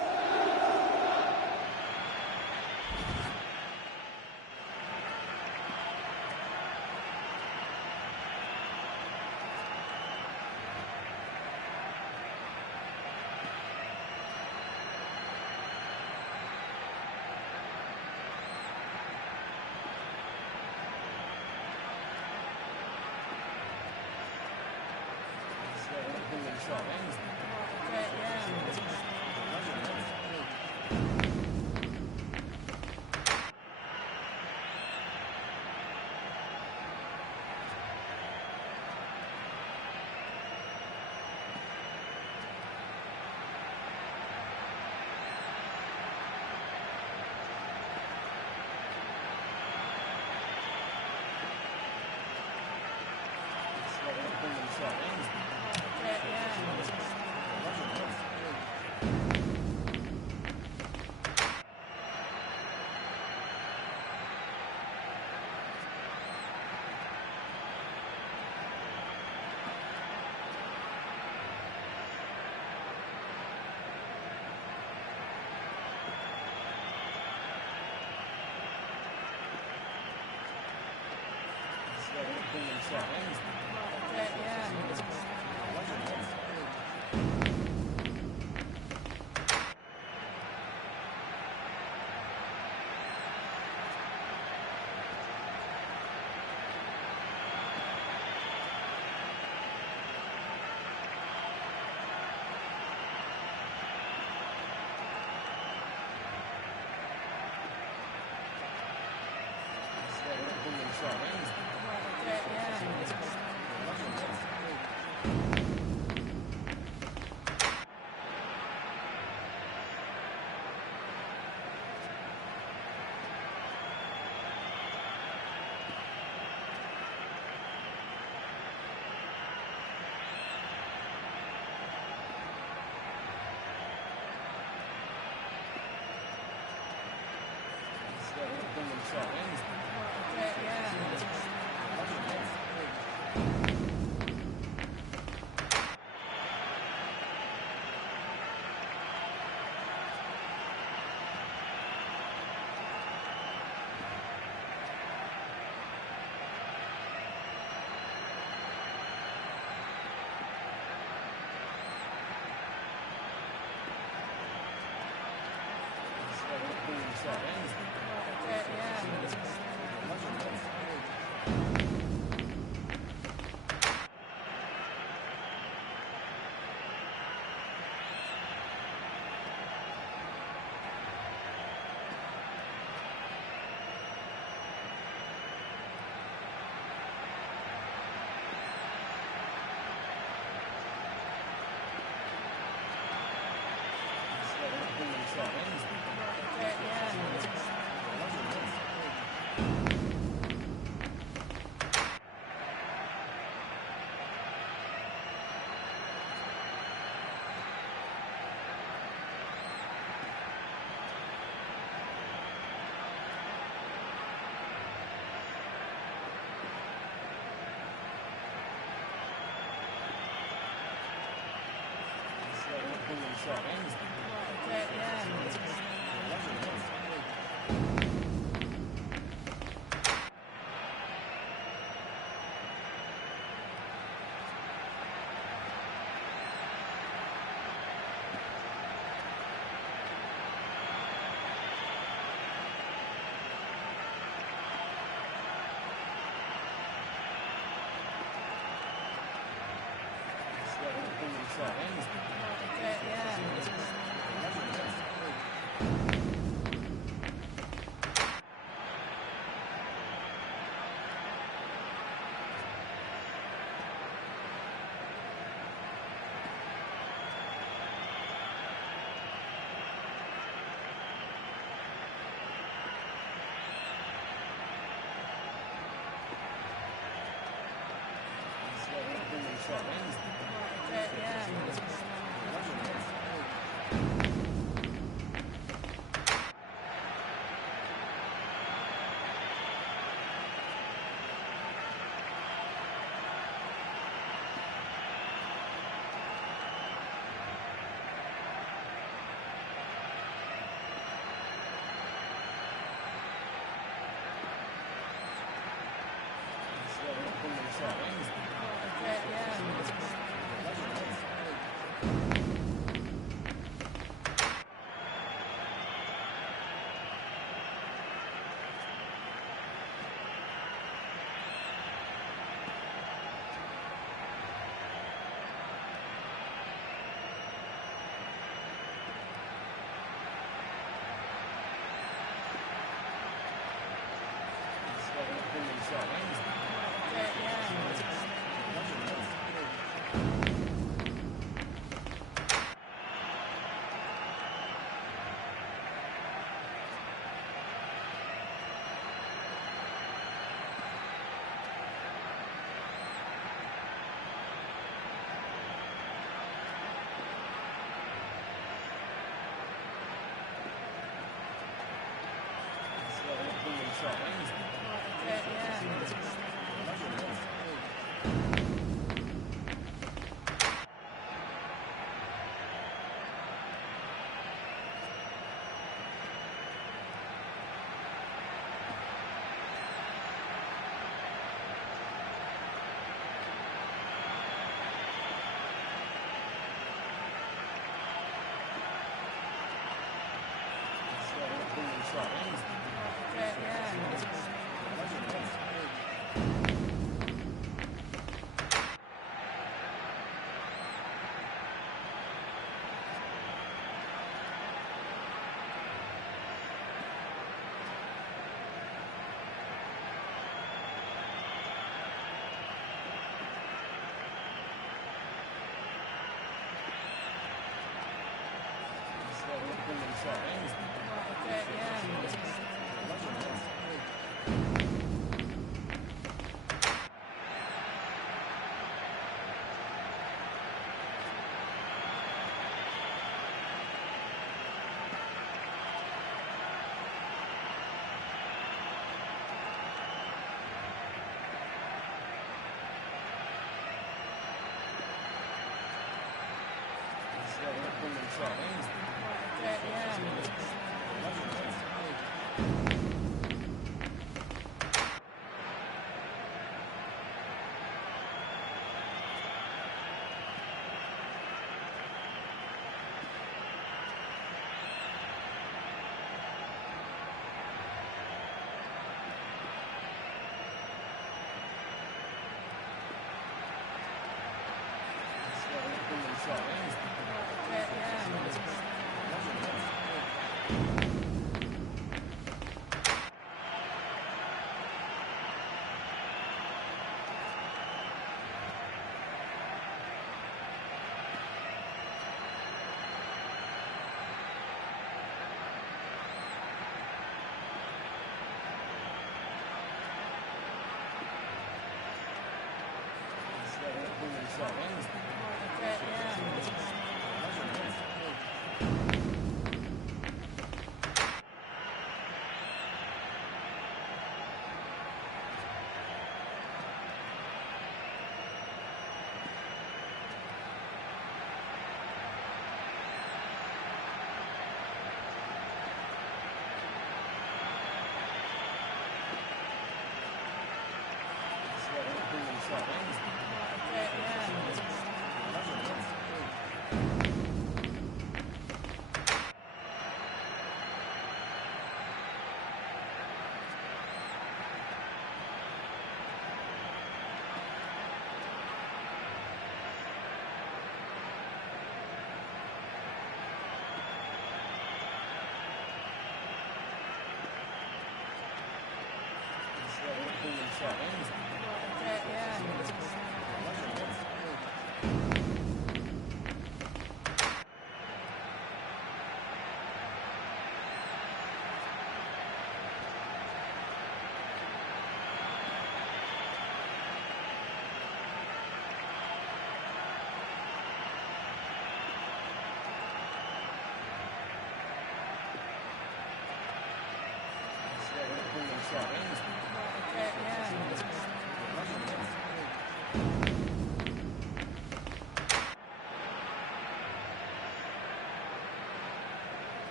Yeah.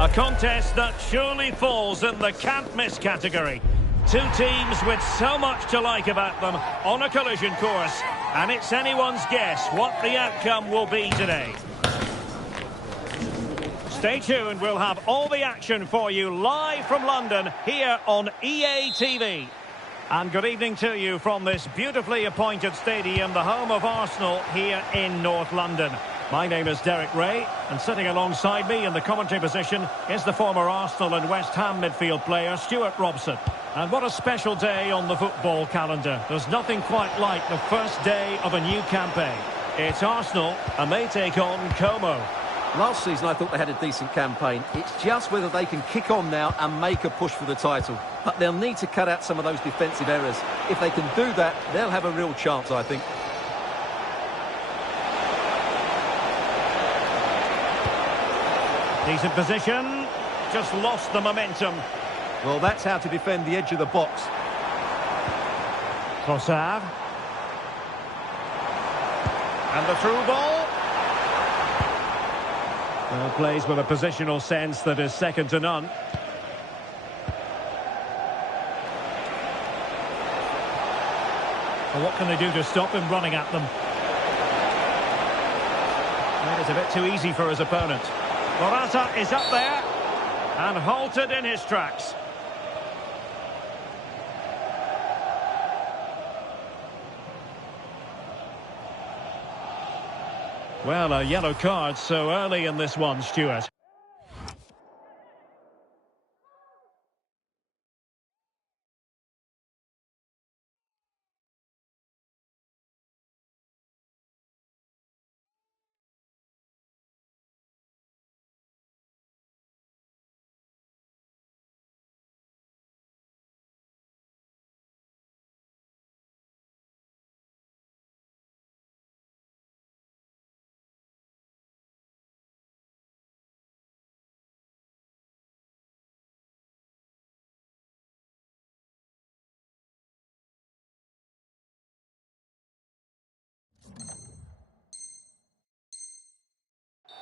A contest that surely falls in the can't-miss category. Two teams with so much to like about them on a collision course, and it's anyone's guess what the outcome will be today. Stay tuned, we'll have all the action for you live from London here on EA TV. And good evening to you from this beautifully appointed stadium, the home of Arsenal here in North London. My name is Derek Ray, and sitting alongside me in the commentary position is the former Arsenal and West Ham midfield player, Stuart Robson. And what a special day on the football calendar. There's nothing quite like the first day of a new campaign. It's Arsenal, and they take on Como. Last season, I thought they had a decent campaign. It's just whether they can kick on now and make a push for the title. But they'll need to cut out some of those defensive errors. If they can do that, they'll have a real chance, I think. Decent position, just lost the momentum. Well, that's how to defend the edge of the box. Trossard. And the through ball. Well, plays with a positional sense that is second to none. Well, what can they do to stop him running at them? Made it a bit too easy for his opponent. Morata is up there and halted in his tracks. Well, a yellow card so early in this one, Stuart.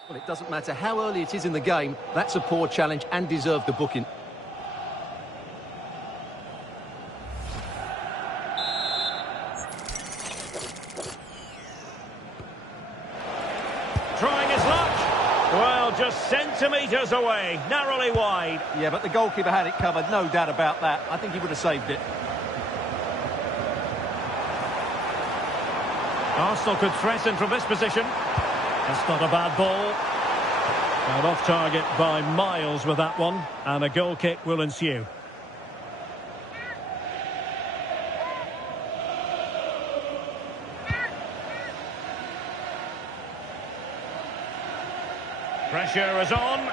Well, it doesn't matter how early it is in the game, that's a poor challenge and deserved the booking. Trying his luck. Well, just centimetres away, narrowly wide. Yeah, but the goalkeeper had it covered, no doubt about that. I think he would have saved it. Arsenal could threaten from this position. That's not a bad ball. And off target by miles with that one. And a goal kick will ensue. Pressure is on.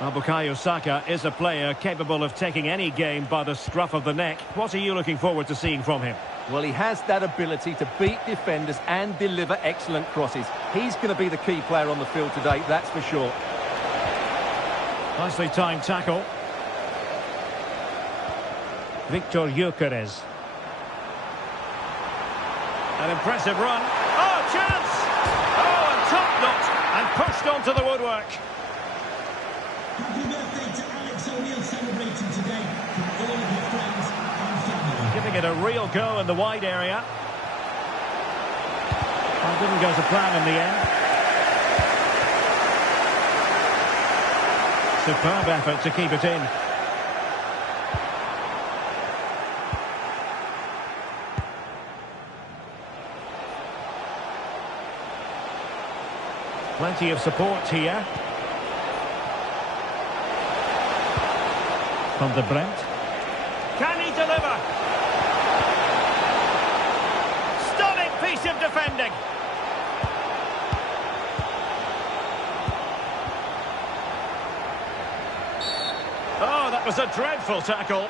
Well, Bukayo Saka is a player capable of taking any game by the scruff of the neck. What are you looking forward to seeing from him? Well, he has that ability to beat defenders and deliver excellent crosses. He's going to be the key player on the field today, that's for sure. Nicely timed tackle. Victor Gyökeres. An impressive run. Oh, chance! Oh, and top knot. And pushed onto the woodwork. Happy birthday to Alex O'Neill celebrating today from all of your friends and family. Giving it a real go in the wide area. Well, didn't go to plan in the end. Superb effort to keep it in. Plenty of support here. Van der Bremt. Can he deliver? Stunning piece of defending. Oh, that was a dreadful tackle.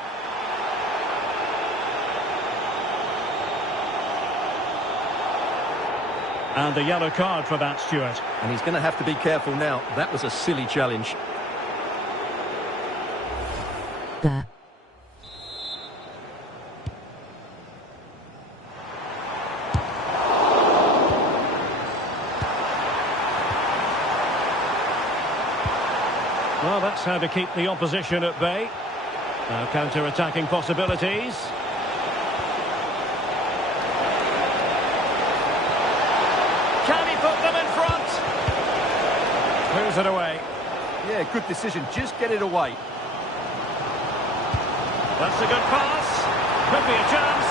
And a yellow card for that, Stuart. And he's going to have to be careful now. That was a silly challenge. There. Well, that's how to keep the opposition at bay. Now counter-attacking possibilities. Can he put them in front? Moves it away. Yeah, good decision. Just get it away. That's a good pass. Could be a chance.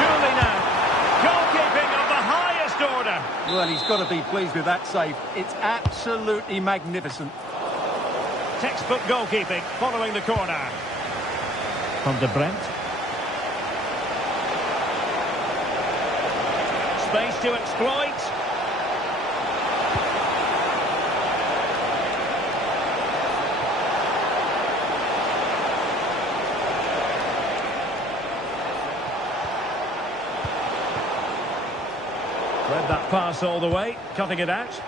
Surely now. Goalkeeping of the highest order. Well, he's got to be pleased with that save. It's absolutely magnificent. Textbook goalkeeping following the corner. Van der Bremt. Space to exploit. Read that pass all the way, cutting it out.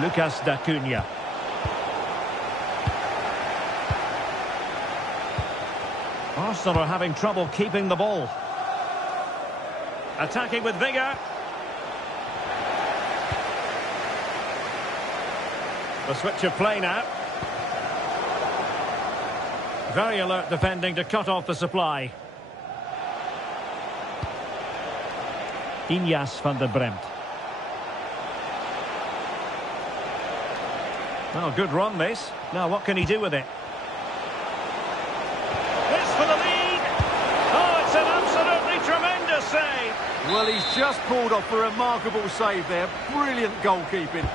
Lucas Dacunia. Arsenal are having trouble keeping the ball. Attacking with vigour. The switch of play now. Very alert defending to cut off the supply. Inyas van der Bremt. Oh, good run this. Now what can he do with it? This for the lead. Oh, it's an absolutely tremendous save. Well, he's just pulled off a remarkable save there. Brilliant goalkeeping.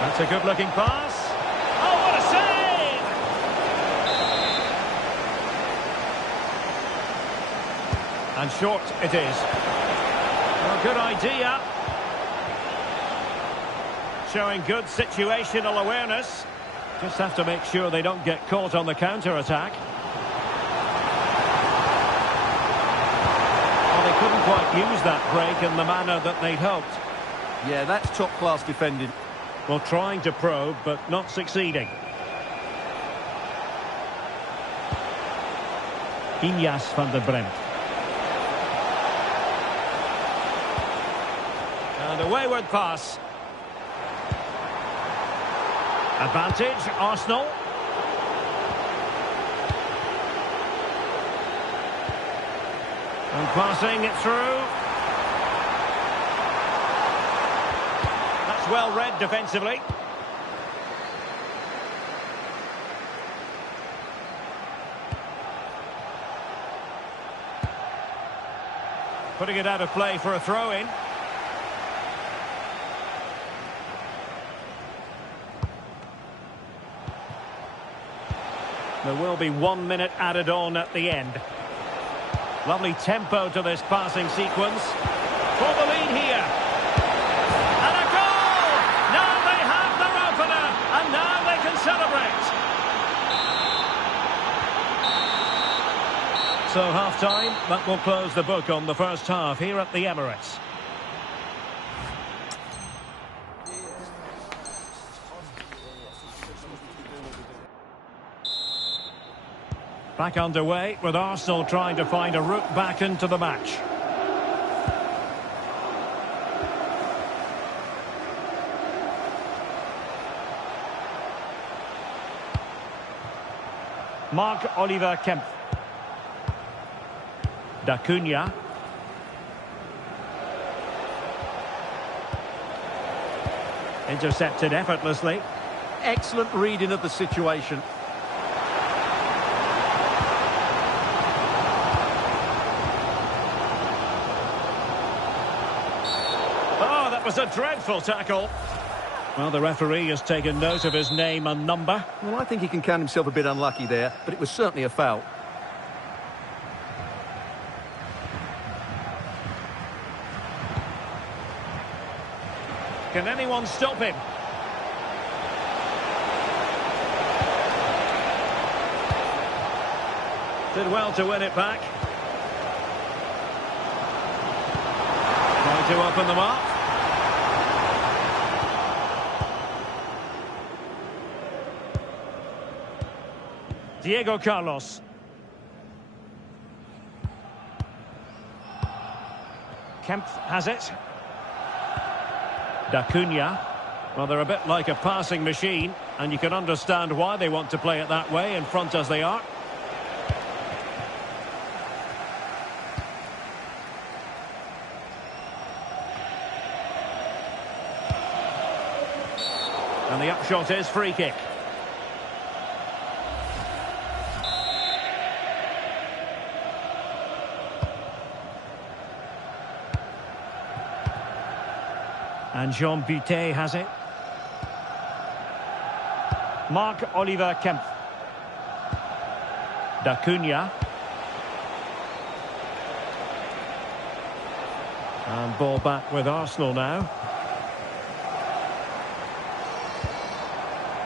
That's a good-looking pass. Oh, what a save! And short it is. Well, good idea. Showing good situational awareness. Just have to make sure they don't get caught on the counter-attack. Well, they couldn't quite use that break in the manner that they'd hoped. Yeah, that's top-class defending. Well, trying to probe, but not succeeding. Inyas van der Bremt. And a wayward pass. Advantage, Arsenal. And passing it through. That's well read defensively. Putting it out of play for a throw-in. There will be 1 minute added on at the end. Lovely tempo to this passing sequence. For the lead here. And a goal! Now they have their opener, and now they can celebrate. So half-time, that will close the book on the first half here at the Emirates. Back underway with Arsenal trying to find a route back into the match. Marc-Oliver Kempf. Punya. Intercepted effortlessly. Excellent reading of the situation. Oh, that was a dreadful tackle. Well, the referee has taken note of his name and number. Well, I think he can count himself a bit unlucky there, but it was certainly a foul. Can anyone stop him? Did well to win it back. Trying to open them up. Diego Carlos. Kempf has it. Punya. Well, they're a bit like a passing machine, and you can understand why they want to play it that way, in front as they are. And the upshot is free kick. And Jean Butet has it. Marc-Oliver Kempf. Punya. And ball back with Arsenal now.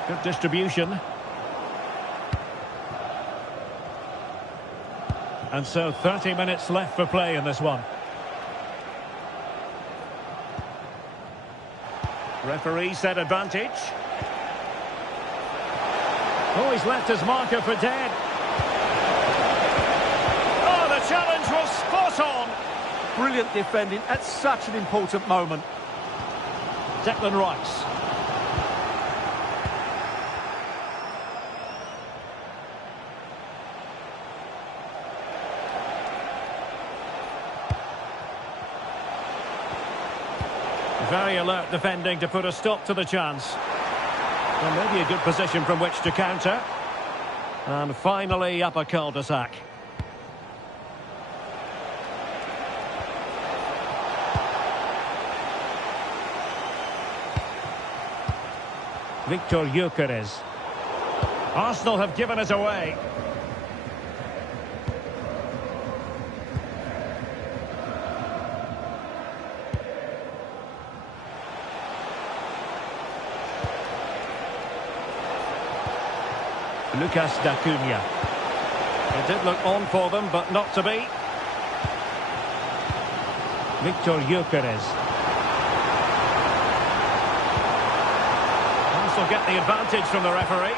Good distribution. And so 30 minutes left for play in this one. Referee said advantage. Oh, he's left his marker for dead. Oh, challenge was spot on. Brilliant defending at such an important moment. Declan Rice. Very alert defending to put a stop to the chance. Well, maybe a good position from which to counter. And finally up a cul-de-sac. Victor Gyökeres. Arsenal have given it away. Lucas Punya. It did look on for them, but not to be. Victor Gyökeres. Arsenal get the advantage from the referee.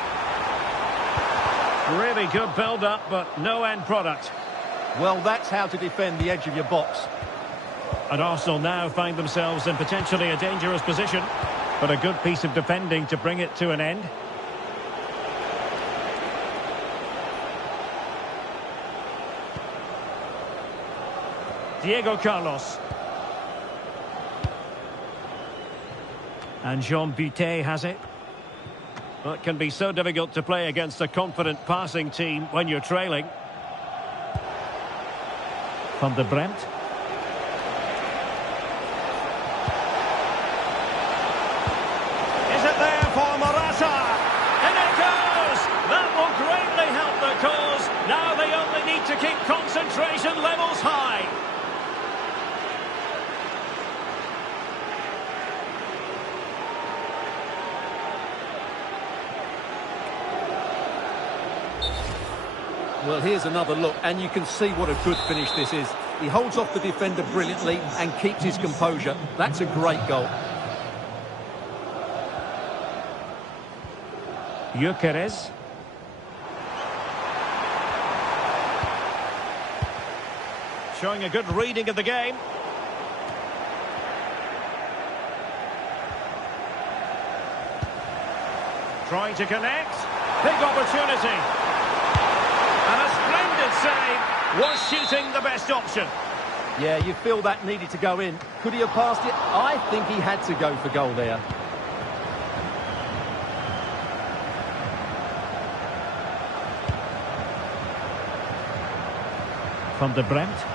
Really good build-up, but no end product. Well, that's how to defend the edge of your box. And Arsenal now find themselves in potentially a dangerous position, but a good piece of defending to bring it to an end. Diego Carlos. And Jean Butet has it. Well, it can be so difficult to play against a confident passing team when you're trailing. Van der Bremt. Is it there for Morata? In it goes! That will greatly help the cause. Now they only need to keep concentration levels high. Well, here's another look, and you can see what a good finish this is. He holds off the defender brilliantly and keeps his composure. That's a great goal. Gyökeres. Showing a good reading of the game. Trying to connect. Big opportunity. And a splendid save. Was shooting the best option? Yeah, you feel that needed to go in. Could he have passed it? I think he had to go for goal there. Van der Bremt.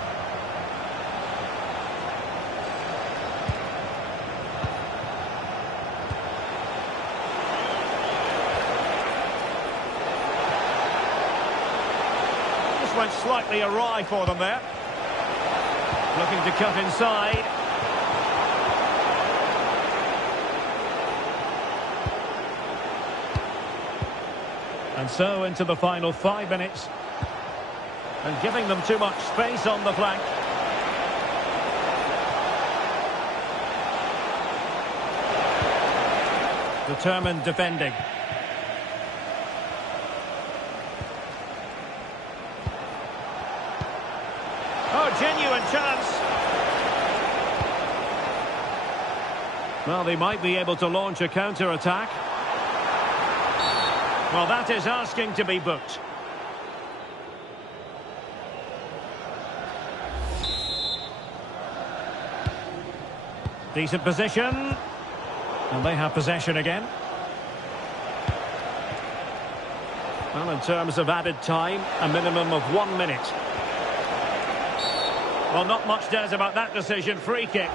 Went slightly awry for them there. Looking to cut inside. And so into the final 5 minutes. And giving them too much space on the flank. Determined defending. Oh, genuine chance. Well, they might be able to launch a counter-attack. Well, that is asking to be booked. Decent position. And they have possession again. Well, in terms of added time, a minimum of 1 minute. Well, not much does about that decision. Free kick.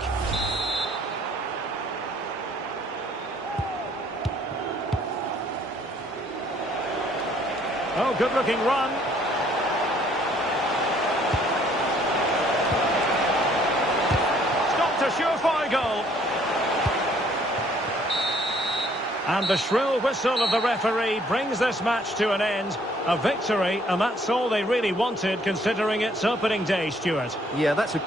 Oh, good-looking run. Stopped a surefire goal. And the shrill whistle of the referee brings this match to an end. A victory, and that's all they really wanted, considering its opening day, Stuart. Yeah, that's a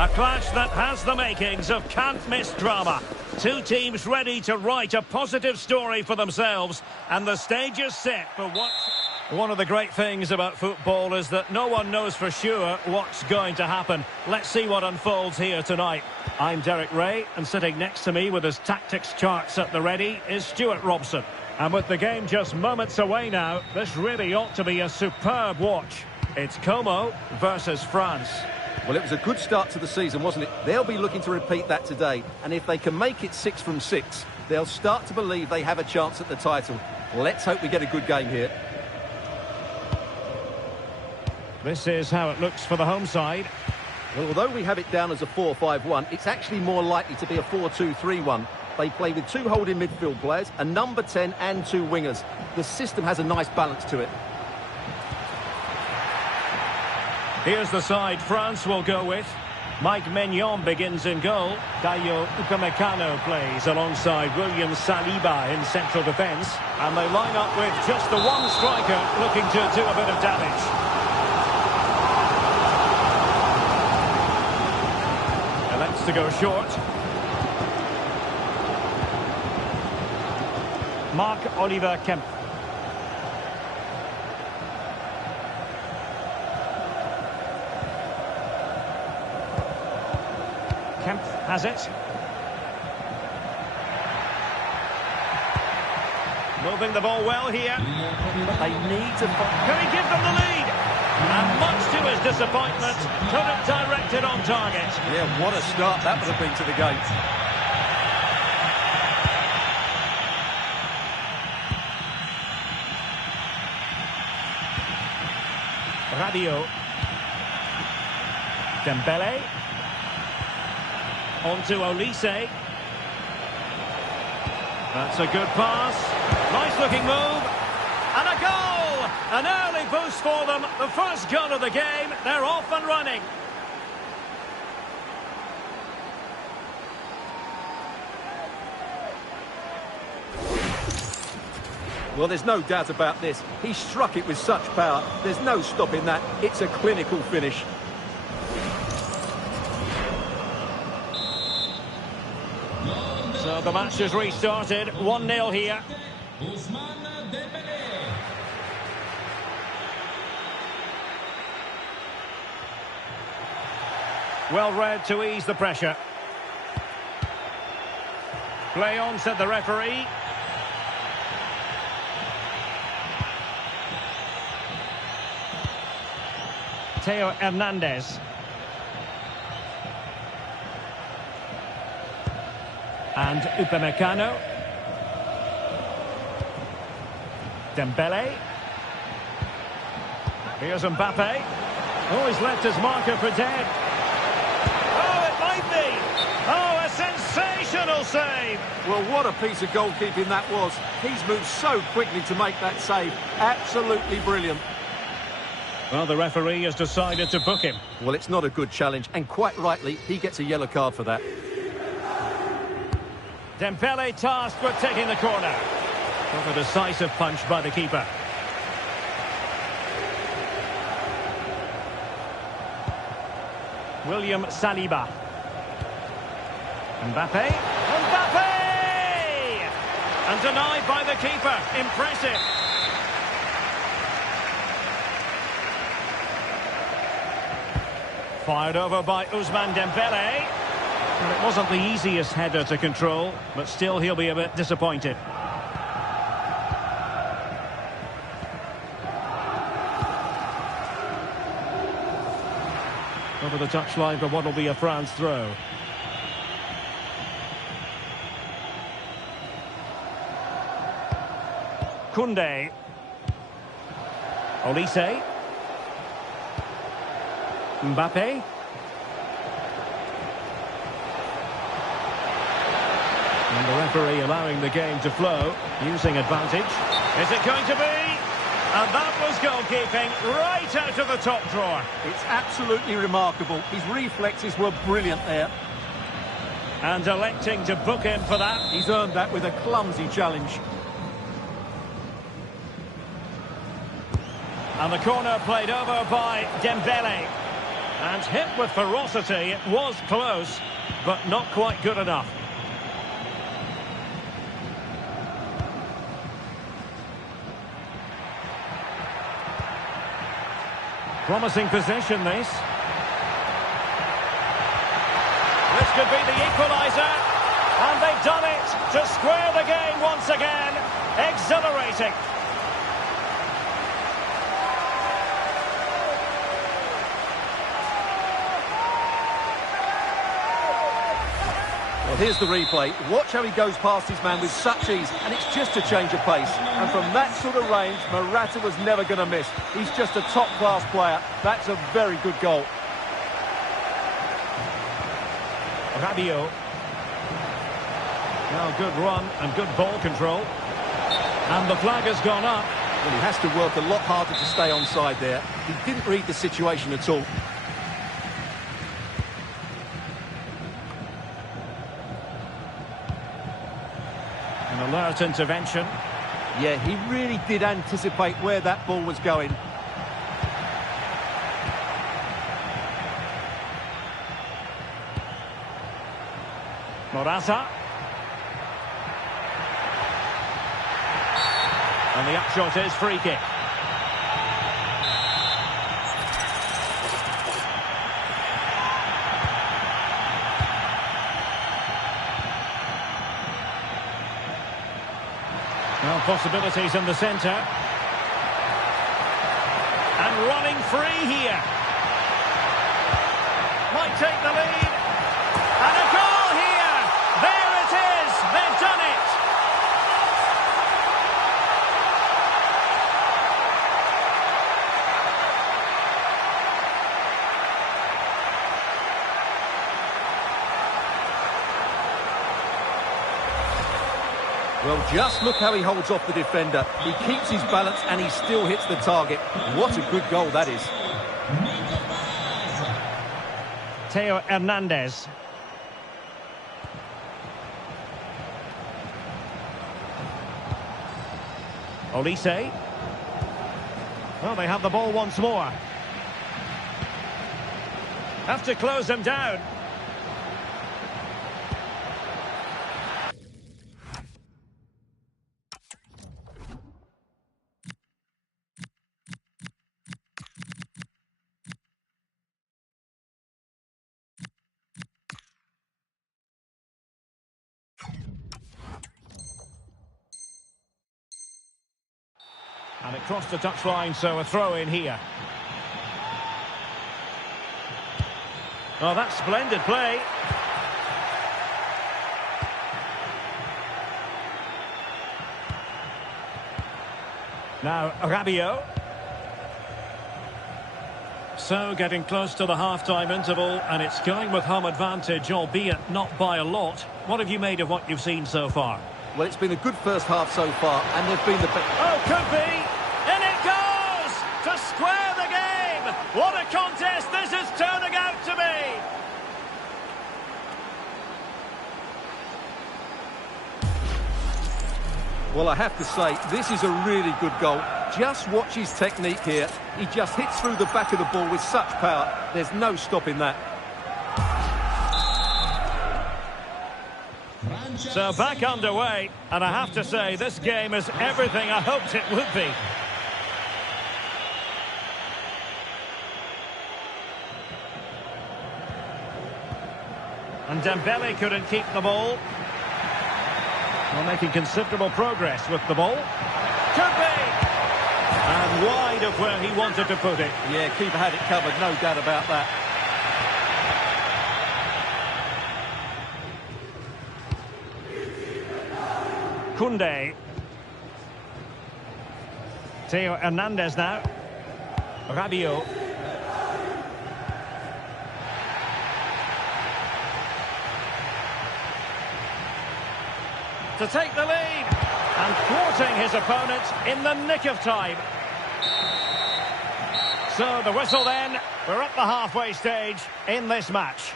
A clash that has the makings of can't-miss drama. Two teams ready to write a positive story for themselves, and the stage is set for what... One of the great things about football is that no one knows for sure what's going to happen. Let's see what unfolds here tonight. I'm Derek Ray, and sitting next to me with his tactics charts at the ready is Stuart Robson. And with the game just moments away now, this really ought to be a superb watch. It's Como versus France. Well, it was a good start to the season, wasn't it? They'll be looking to repeat that today. And if they can make it 6 from 6, they'll start to believe they have a chance at the title. Let's hope we get a good game here. This is how it looks for the home side. Well, although we have it down as a 4-5-1, it's actually more likely to be a 4-2-3-1. They play with 2 holding midfield players, a number 10 and 2 wingers. The system has a nice balance to it. Here's the side France will go with. Mike Maignan begins in goal. Dayo Upamecano plays alongside William Saliba in central defence. And they line up with just the one striker looking to do a bit of damage. Elects to go short. Marc-Oliver Kemp. Kemp has it. Moving the ball well here. But they need to... Can he give them the lead? And much to his disappointment, couldn't direct it on target. Yeah, what a start that would have been to the game. Radio. Dembele. On to Olise. That's a good pass. Nice looking move. And a goal! An early boost for them. The first goal of the game. They're off and running. Well, there's no doubt about this. He struck it with such power. There's no stopping that. It's a clinical finish. So the match has restarted. 1-0 here. Well read to ease the pressure. Play on, said the referee. Theo Hernandez. And Upamecano. Dembele. Here's Mbappe. Oh, he's left his marker for dead. Oh, it might be. Oh, a sensational save. Well, what a piece of goalkeeping that was. He's moved so quickly to make that save. Absolutely brilliant. Well, the referee has decided to book him. Well, it's not a good challenge, and quite rightly, he gets a yellow card for that. Dembele tasked with taking the corner. What a decisive punch by the keeper. William Saliba. Mbappe. Mbappe! And denied by the keeper. Impressive. Fired over by Ousmane Dembele. Well, it wasn't the easiest header to control, but still he'll be a bit disappointed. Over the touchline for what will be a France throw. Koundé. Olise. Mbappe. And the referee allowing the game to flow, using advantage. Is it going to be? And that was goalkeeping right out of the top drawer. It's absolutely remarkable. His reflexes were brilliant there. And electing to book him for that. He's earned that with a clumsy challenge. And the corner played over by Dembele. And hit with ferocity. It was close, but not quite good enough. Promising position, this. This could be the equaliser. And they've done it to square the game once again. Exhilarating. Well, here's the replay. Watch how he goes past his man with such ease, and it's just a change of pace. And from that sort of range, Morata was never going to miss. He's just a top-class player. That's a very good goal. Rabiot. Well, good run and good ball control. And the flag has gone up. Well, he has to work a lot harder to stay onside there. He didn't read the situation at all. An alert intervention. Yeah, he really did anticipate where that ball was going. Morata. And the upshot is free kick. Well, possibilities in the centre. And running free here. Might take the lead. And a goal here. There it is. They've done it. Well, just look how he holds off the defender. He keeps his balance and he still hits the target. What a good goal that is. Theo Hernandez. Olise. Well, they have the ball once more. Have to close them down. And it crossed the touchline, so a throw in here. Oh, that's splendid play. Now, Rabiot. So, getting close to the half-time interval, and it's going with home advantage, albeit not by a lot. What have you made of what you've seen so far? Well, it's been a good first half so far, and they've been the best. Oh, could be! And it goes! To square the game! What a contest this is turning out to be! Well, I have to say, this is a really good goal. Just watch his technique here. He just hits through the back of the ball with such power. There's no stopping that. So back underway, and I have to say, this game is everything I hoped it would be. And Dembele couldn't keep the ball. Well, making considerable progress with the ball. Could be! And wide of where he wanted to put it. Yeah, keeper had it covered, no doubt about that. Koundé. Theo Hernandez now. Rabiot. To take the lead. And thwarting his opponent in the nick of time. So the whistle then. We're at the halfway stage in this match.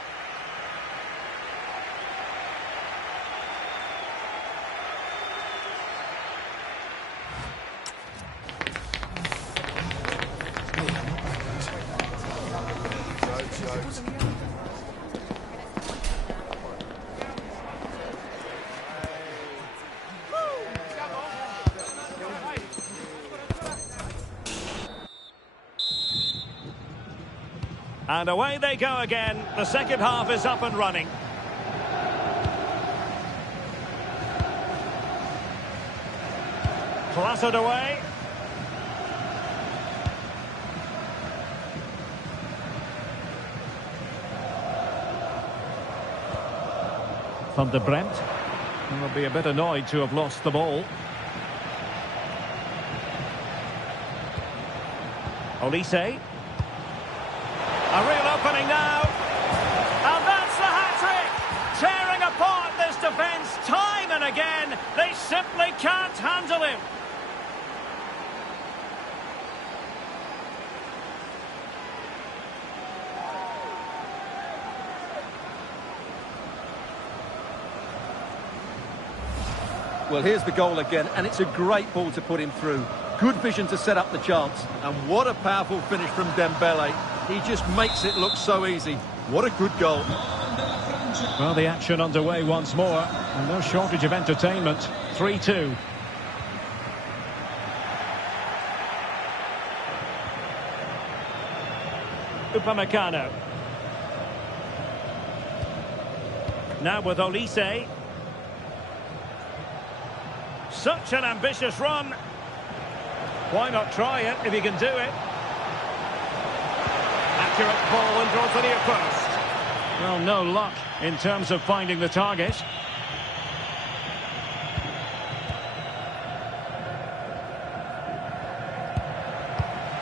And away they go again. The second half is up and running. Clattered away. Van de Bremt will be a bit annoyed to have lost the ball. Olise. A real opening now. And that's the hat-trick! Tearing apart this defence time and again. They simply can't handle him. Well, here's the goal again, and it's a great ball to put him through. Good vision to set up the chance. And what a powerful finish from Dembele. He just makes it look so easy. What a good goal. Well, the action underway once more. And no shortage of entertainment. 3-2. Upamecano. Now with Olise. Such an ambitious run. Why not try it if you can do it? Accurate ball and draws the near post. Well, no luck in terms of finding the target.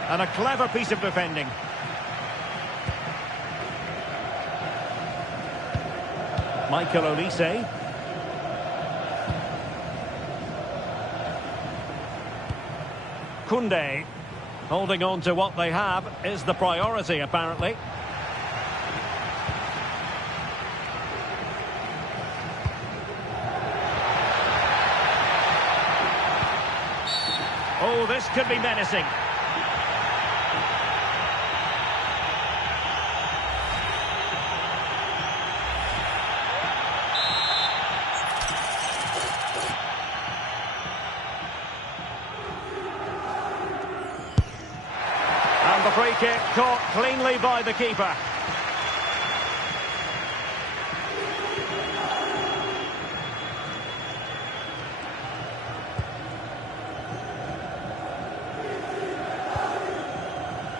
And a clever piece of defending. Michael Olise. Koundé, holding on to what they have is the priority, apparently. Oh, this could be menacing. The free kick caught cleanly by the keeper.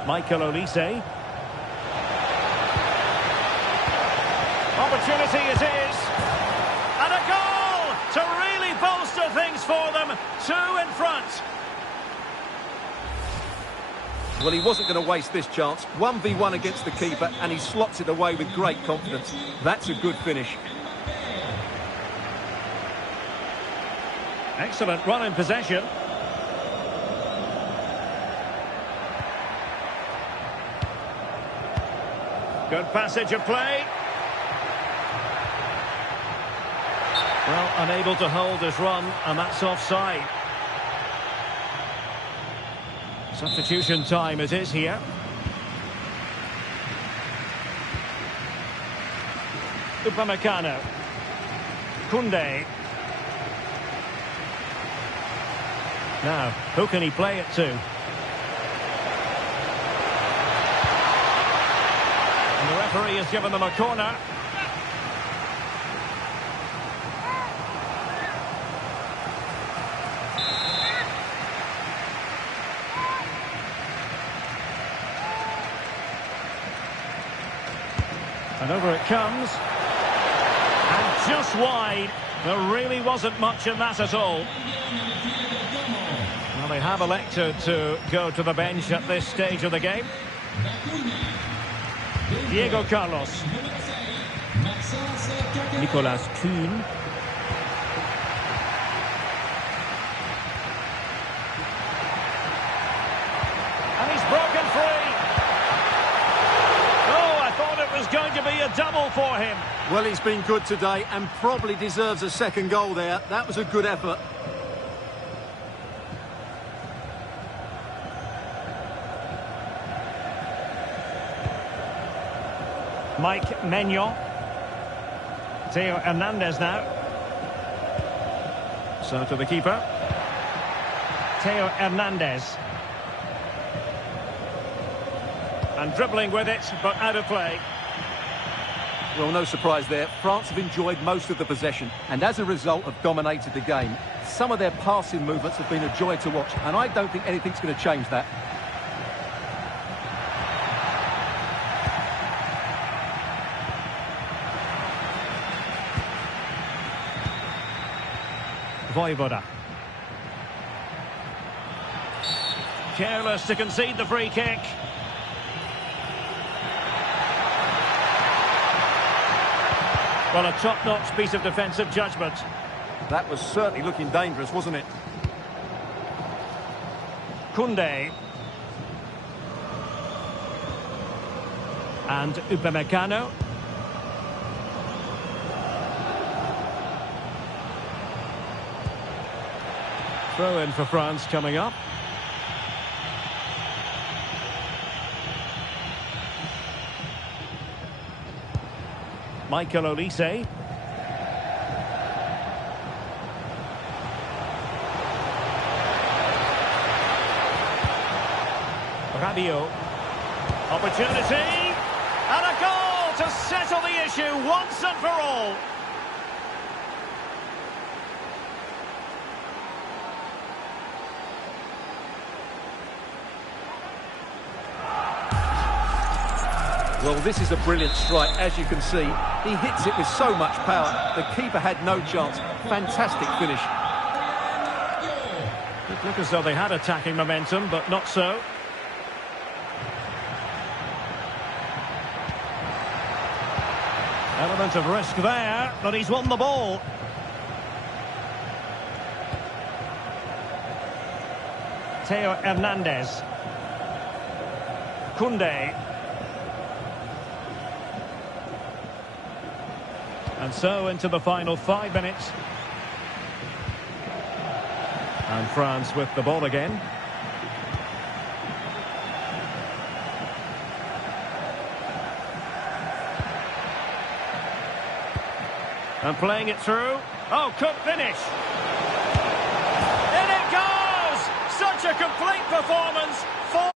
Michael Olise. Opportunity it is. And a goal to really bolster things for them. 2 in front. Well, he wasn't going to waste this chance. 1v1 against the keeper, and he slots it away with great confidence. That's a good finish. Excellent run in possession. Good passage of play. Well, unable to hold his run, and that's offside. Substitution time it is here. Upamecano. Koundé. Now, who can he play it to? And the referee has given them a corner. And over it comes. And just wide. There really wasn't much in that at all. Well, they have elected to go to the bench at this stage of the game. Diego Carlos. Nicolas Kuhn. And he's broken free. Going to be a double for him. Well, he's been good today and probably deserves a second goal there. That was a good effort. Mike Maignan. Theo Hernandez now. So to the keeper. Theo Hernandez. And dribbling with it, but out of play. Well, no surprise there. France have enjoyed most of the possession and as a result have dominated the game. Some of their passing movements have been a joy to watch and I don't think anything's going to change that. Voivoda. Careless to concede the free kick. Well, a top-notch piece of defensive judgment. That was certainly looking dangerous, wasn't it? Koundé. And Upamecano. Throw in for France coming up. Michael Olise. Rabiot. Opportunity. And a goal to settle the issue once and for all. Well, this is a brilliant strike, as you can see. He hits it with so much power. The keeper had no chance. Fantastic finish. It looked as though they had attacking momentum, but not so. Element of risk there, but he's won the ball. Theo Hernandez. Koundé. And so into the final 5 minutes. And France with the ball again. And playing it through. Oh, could finish. In it goes! Such a complete performance. 4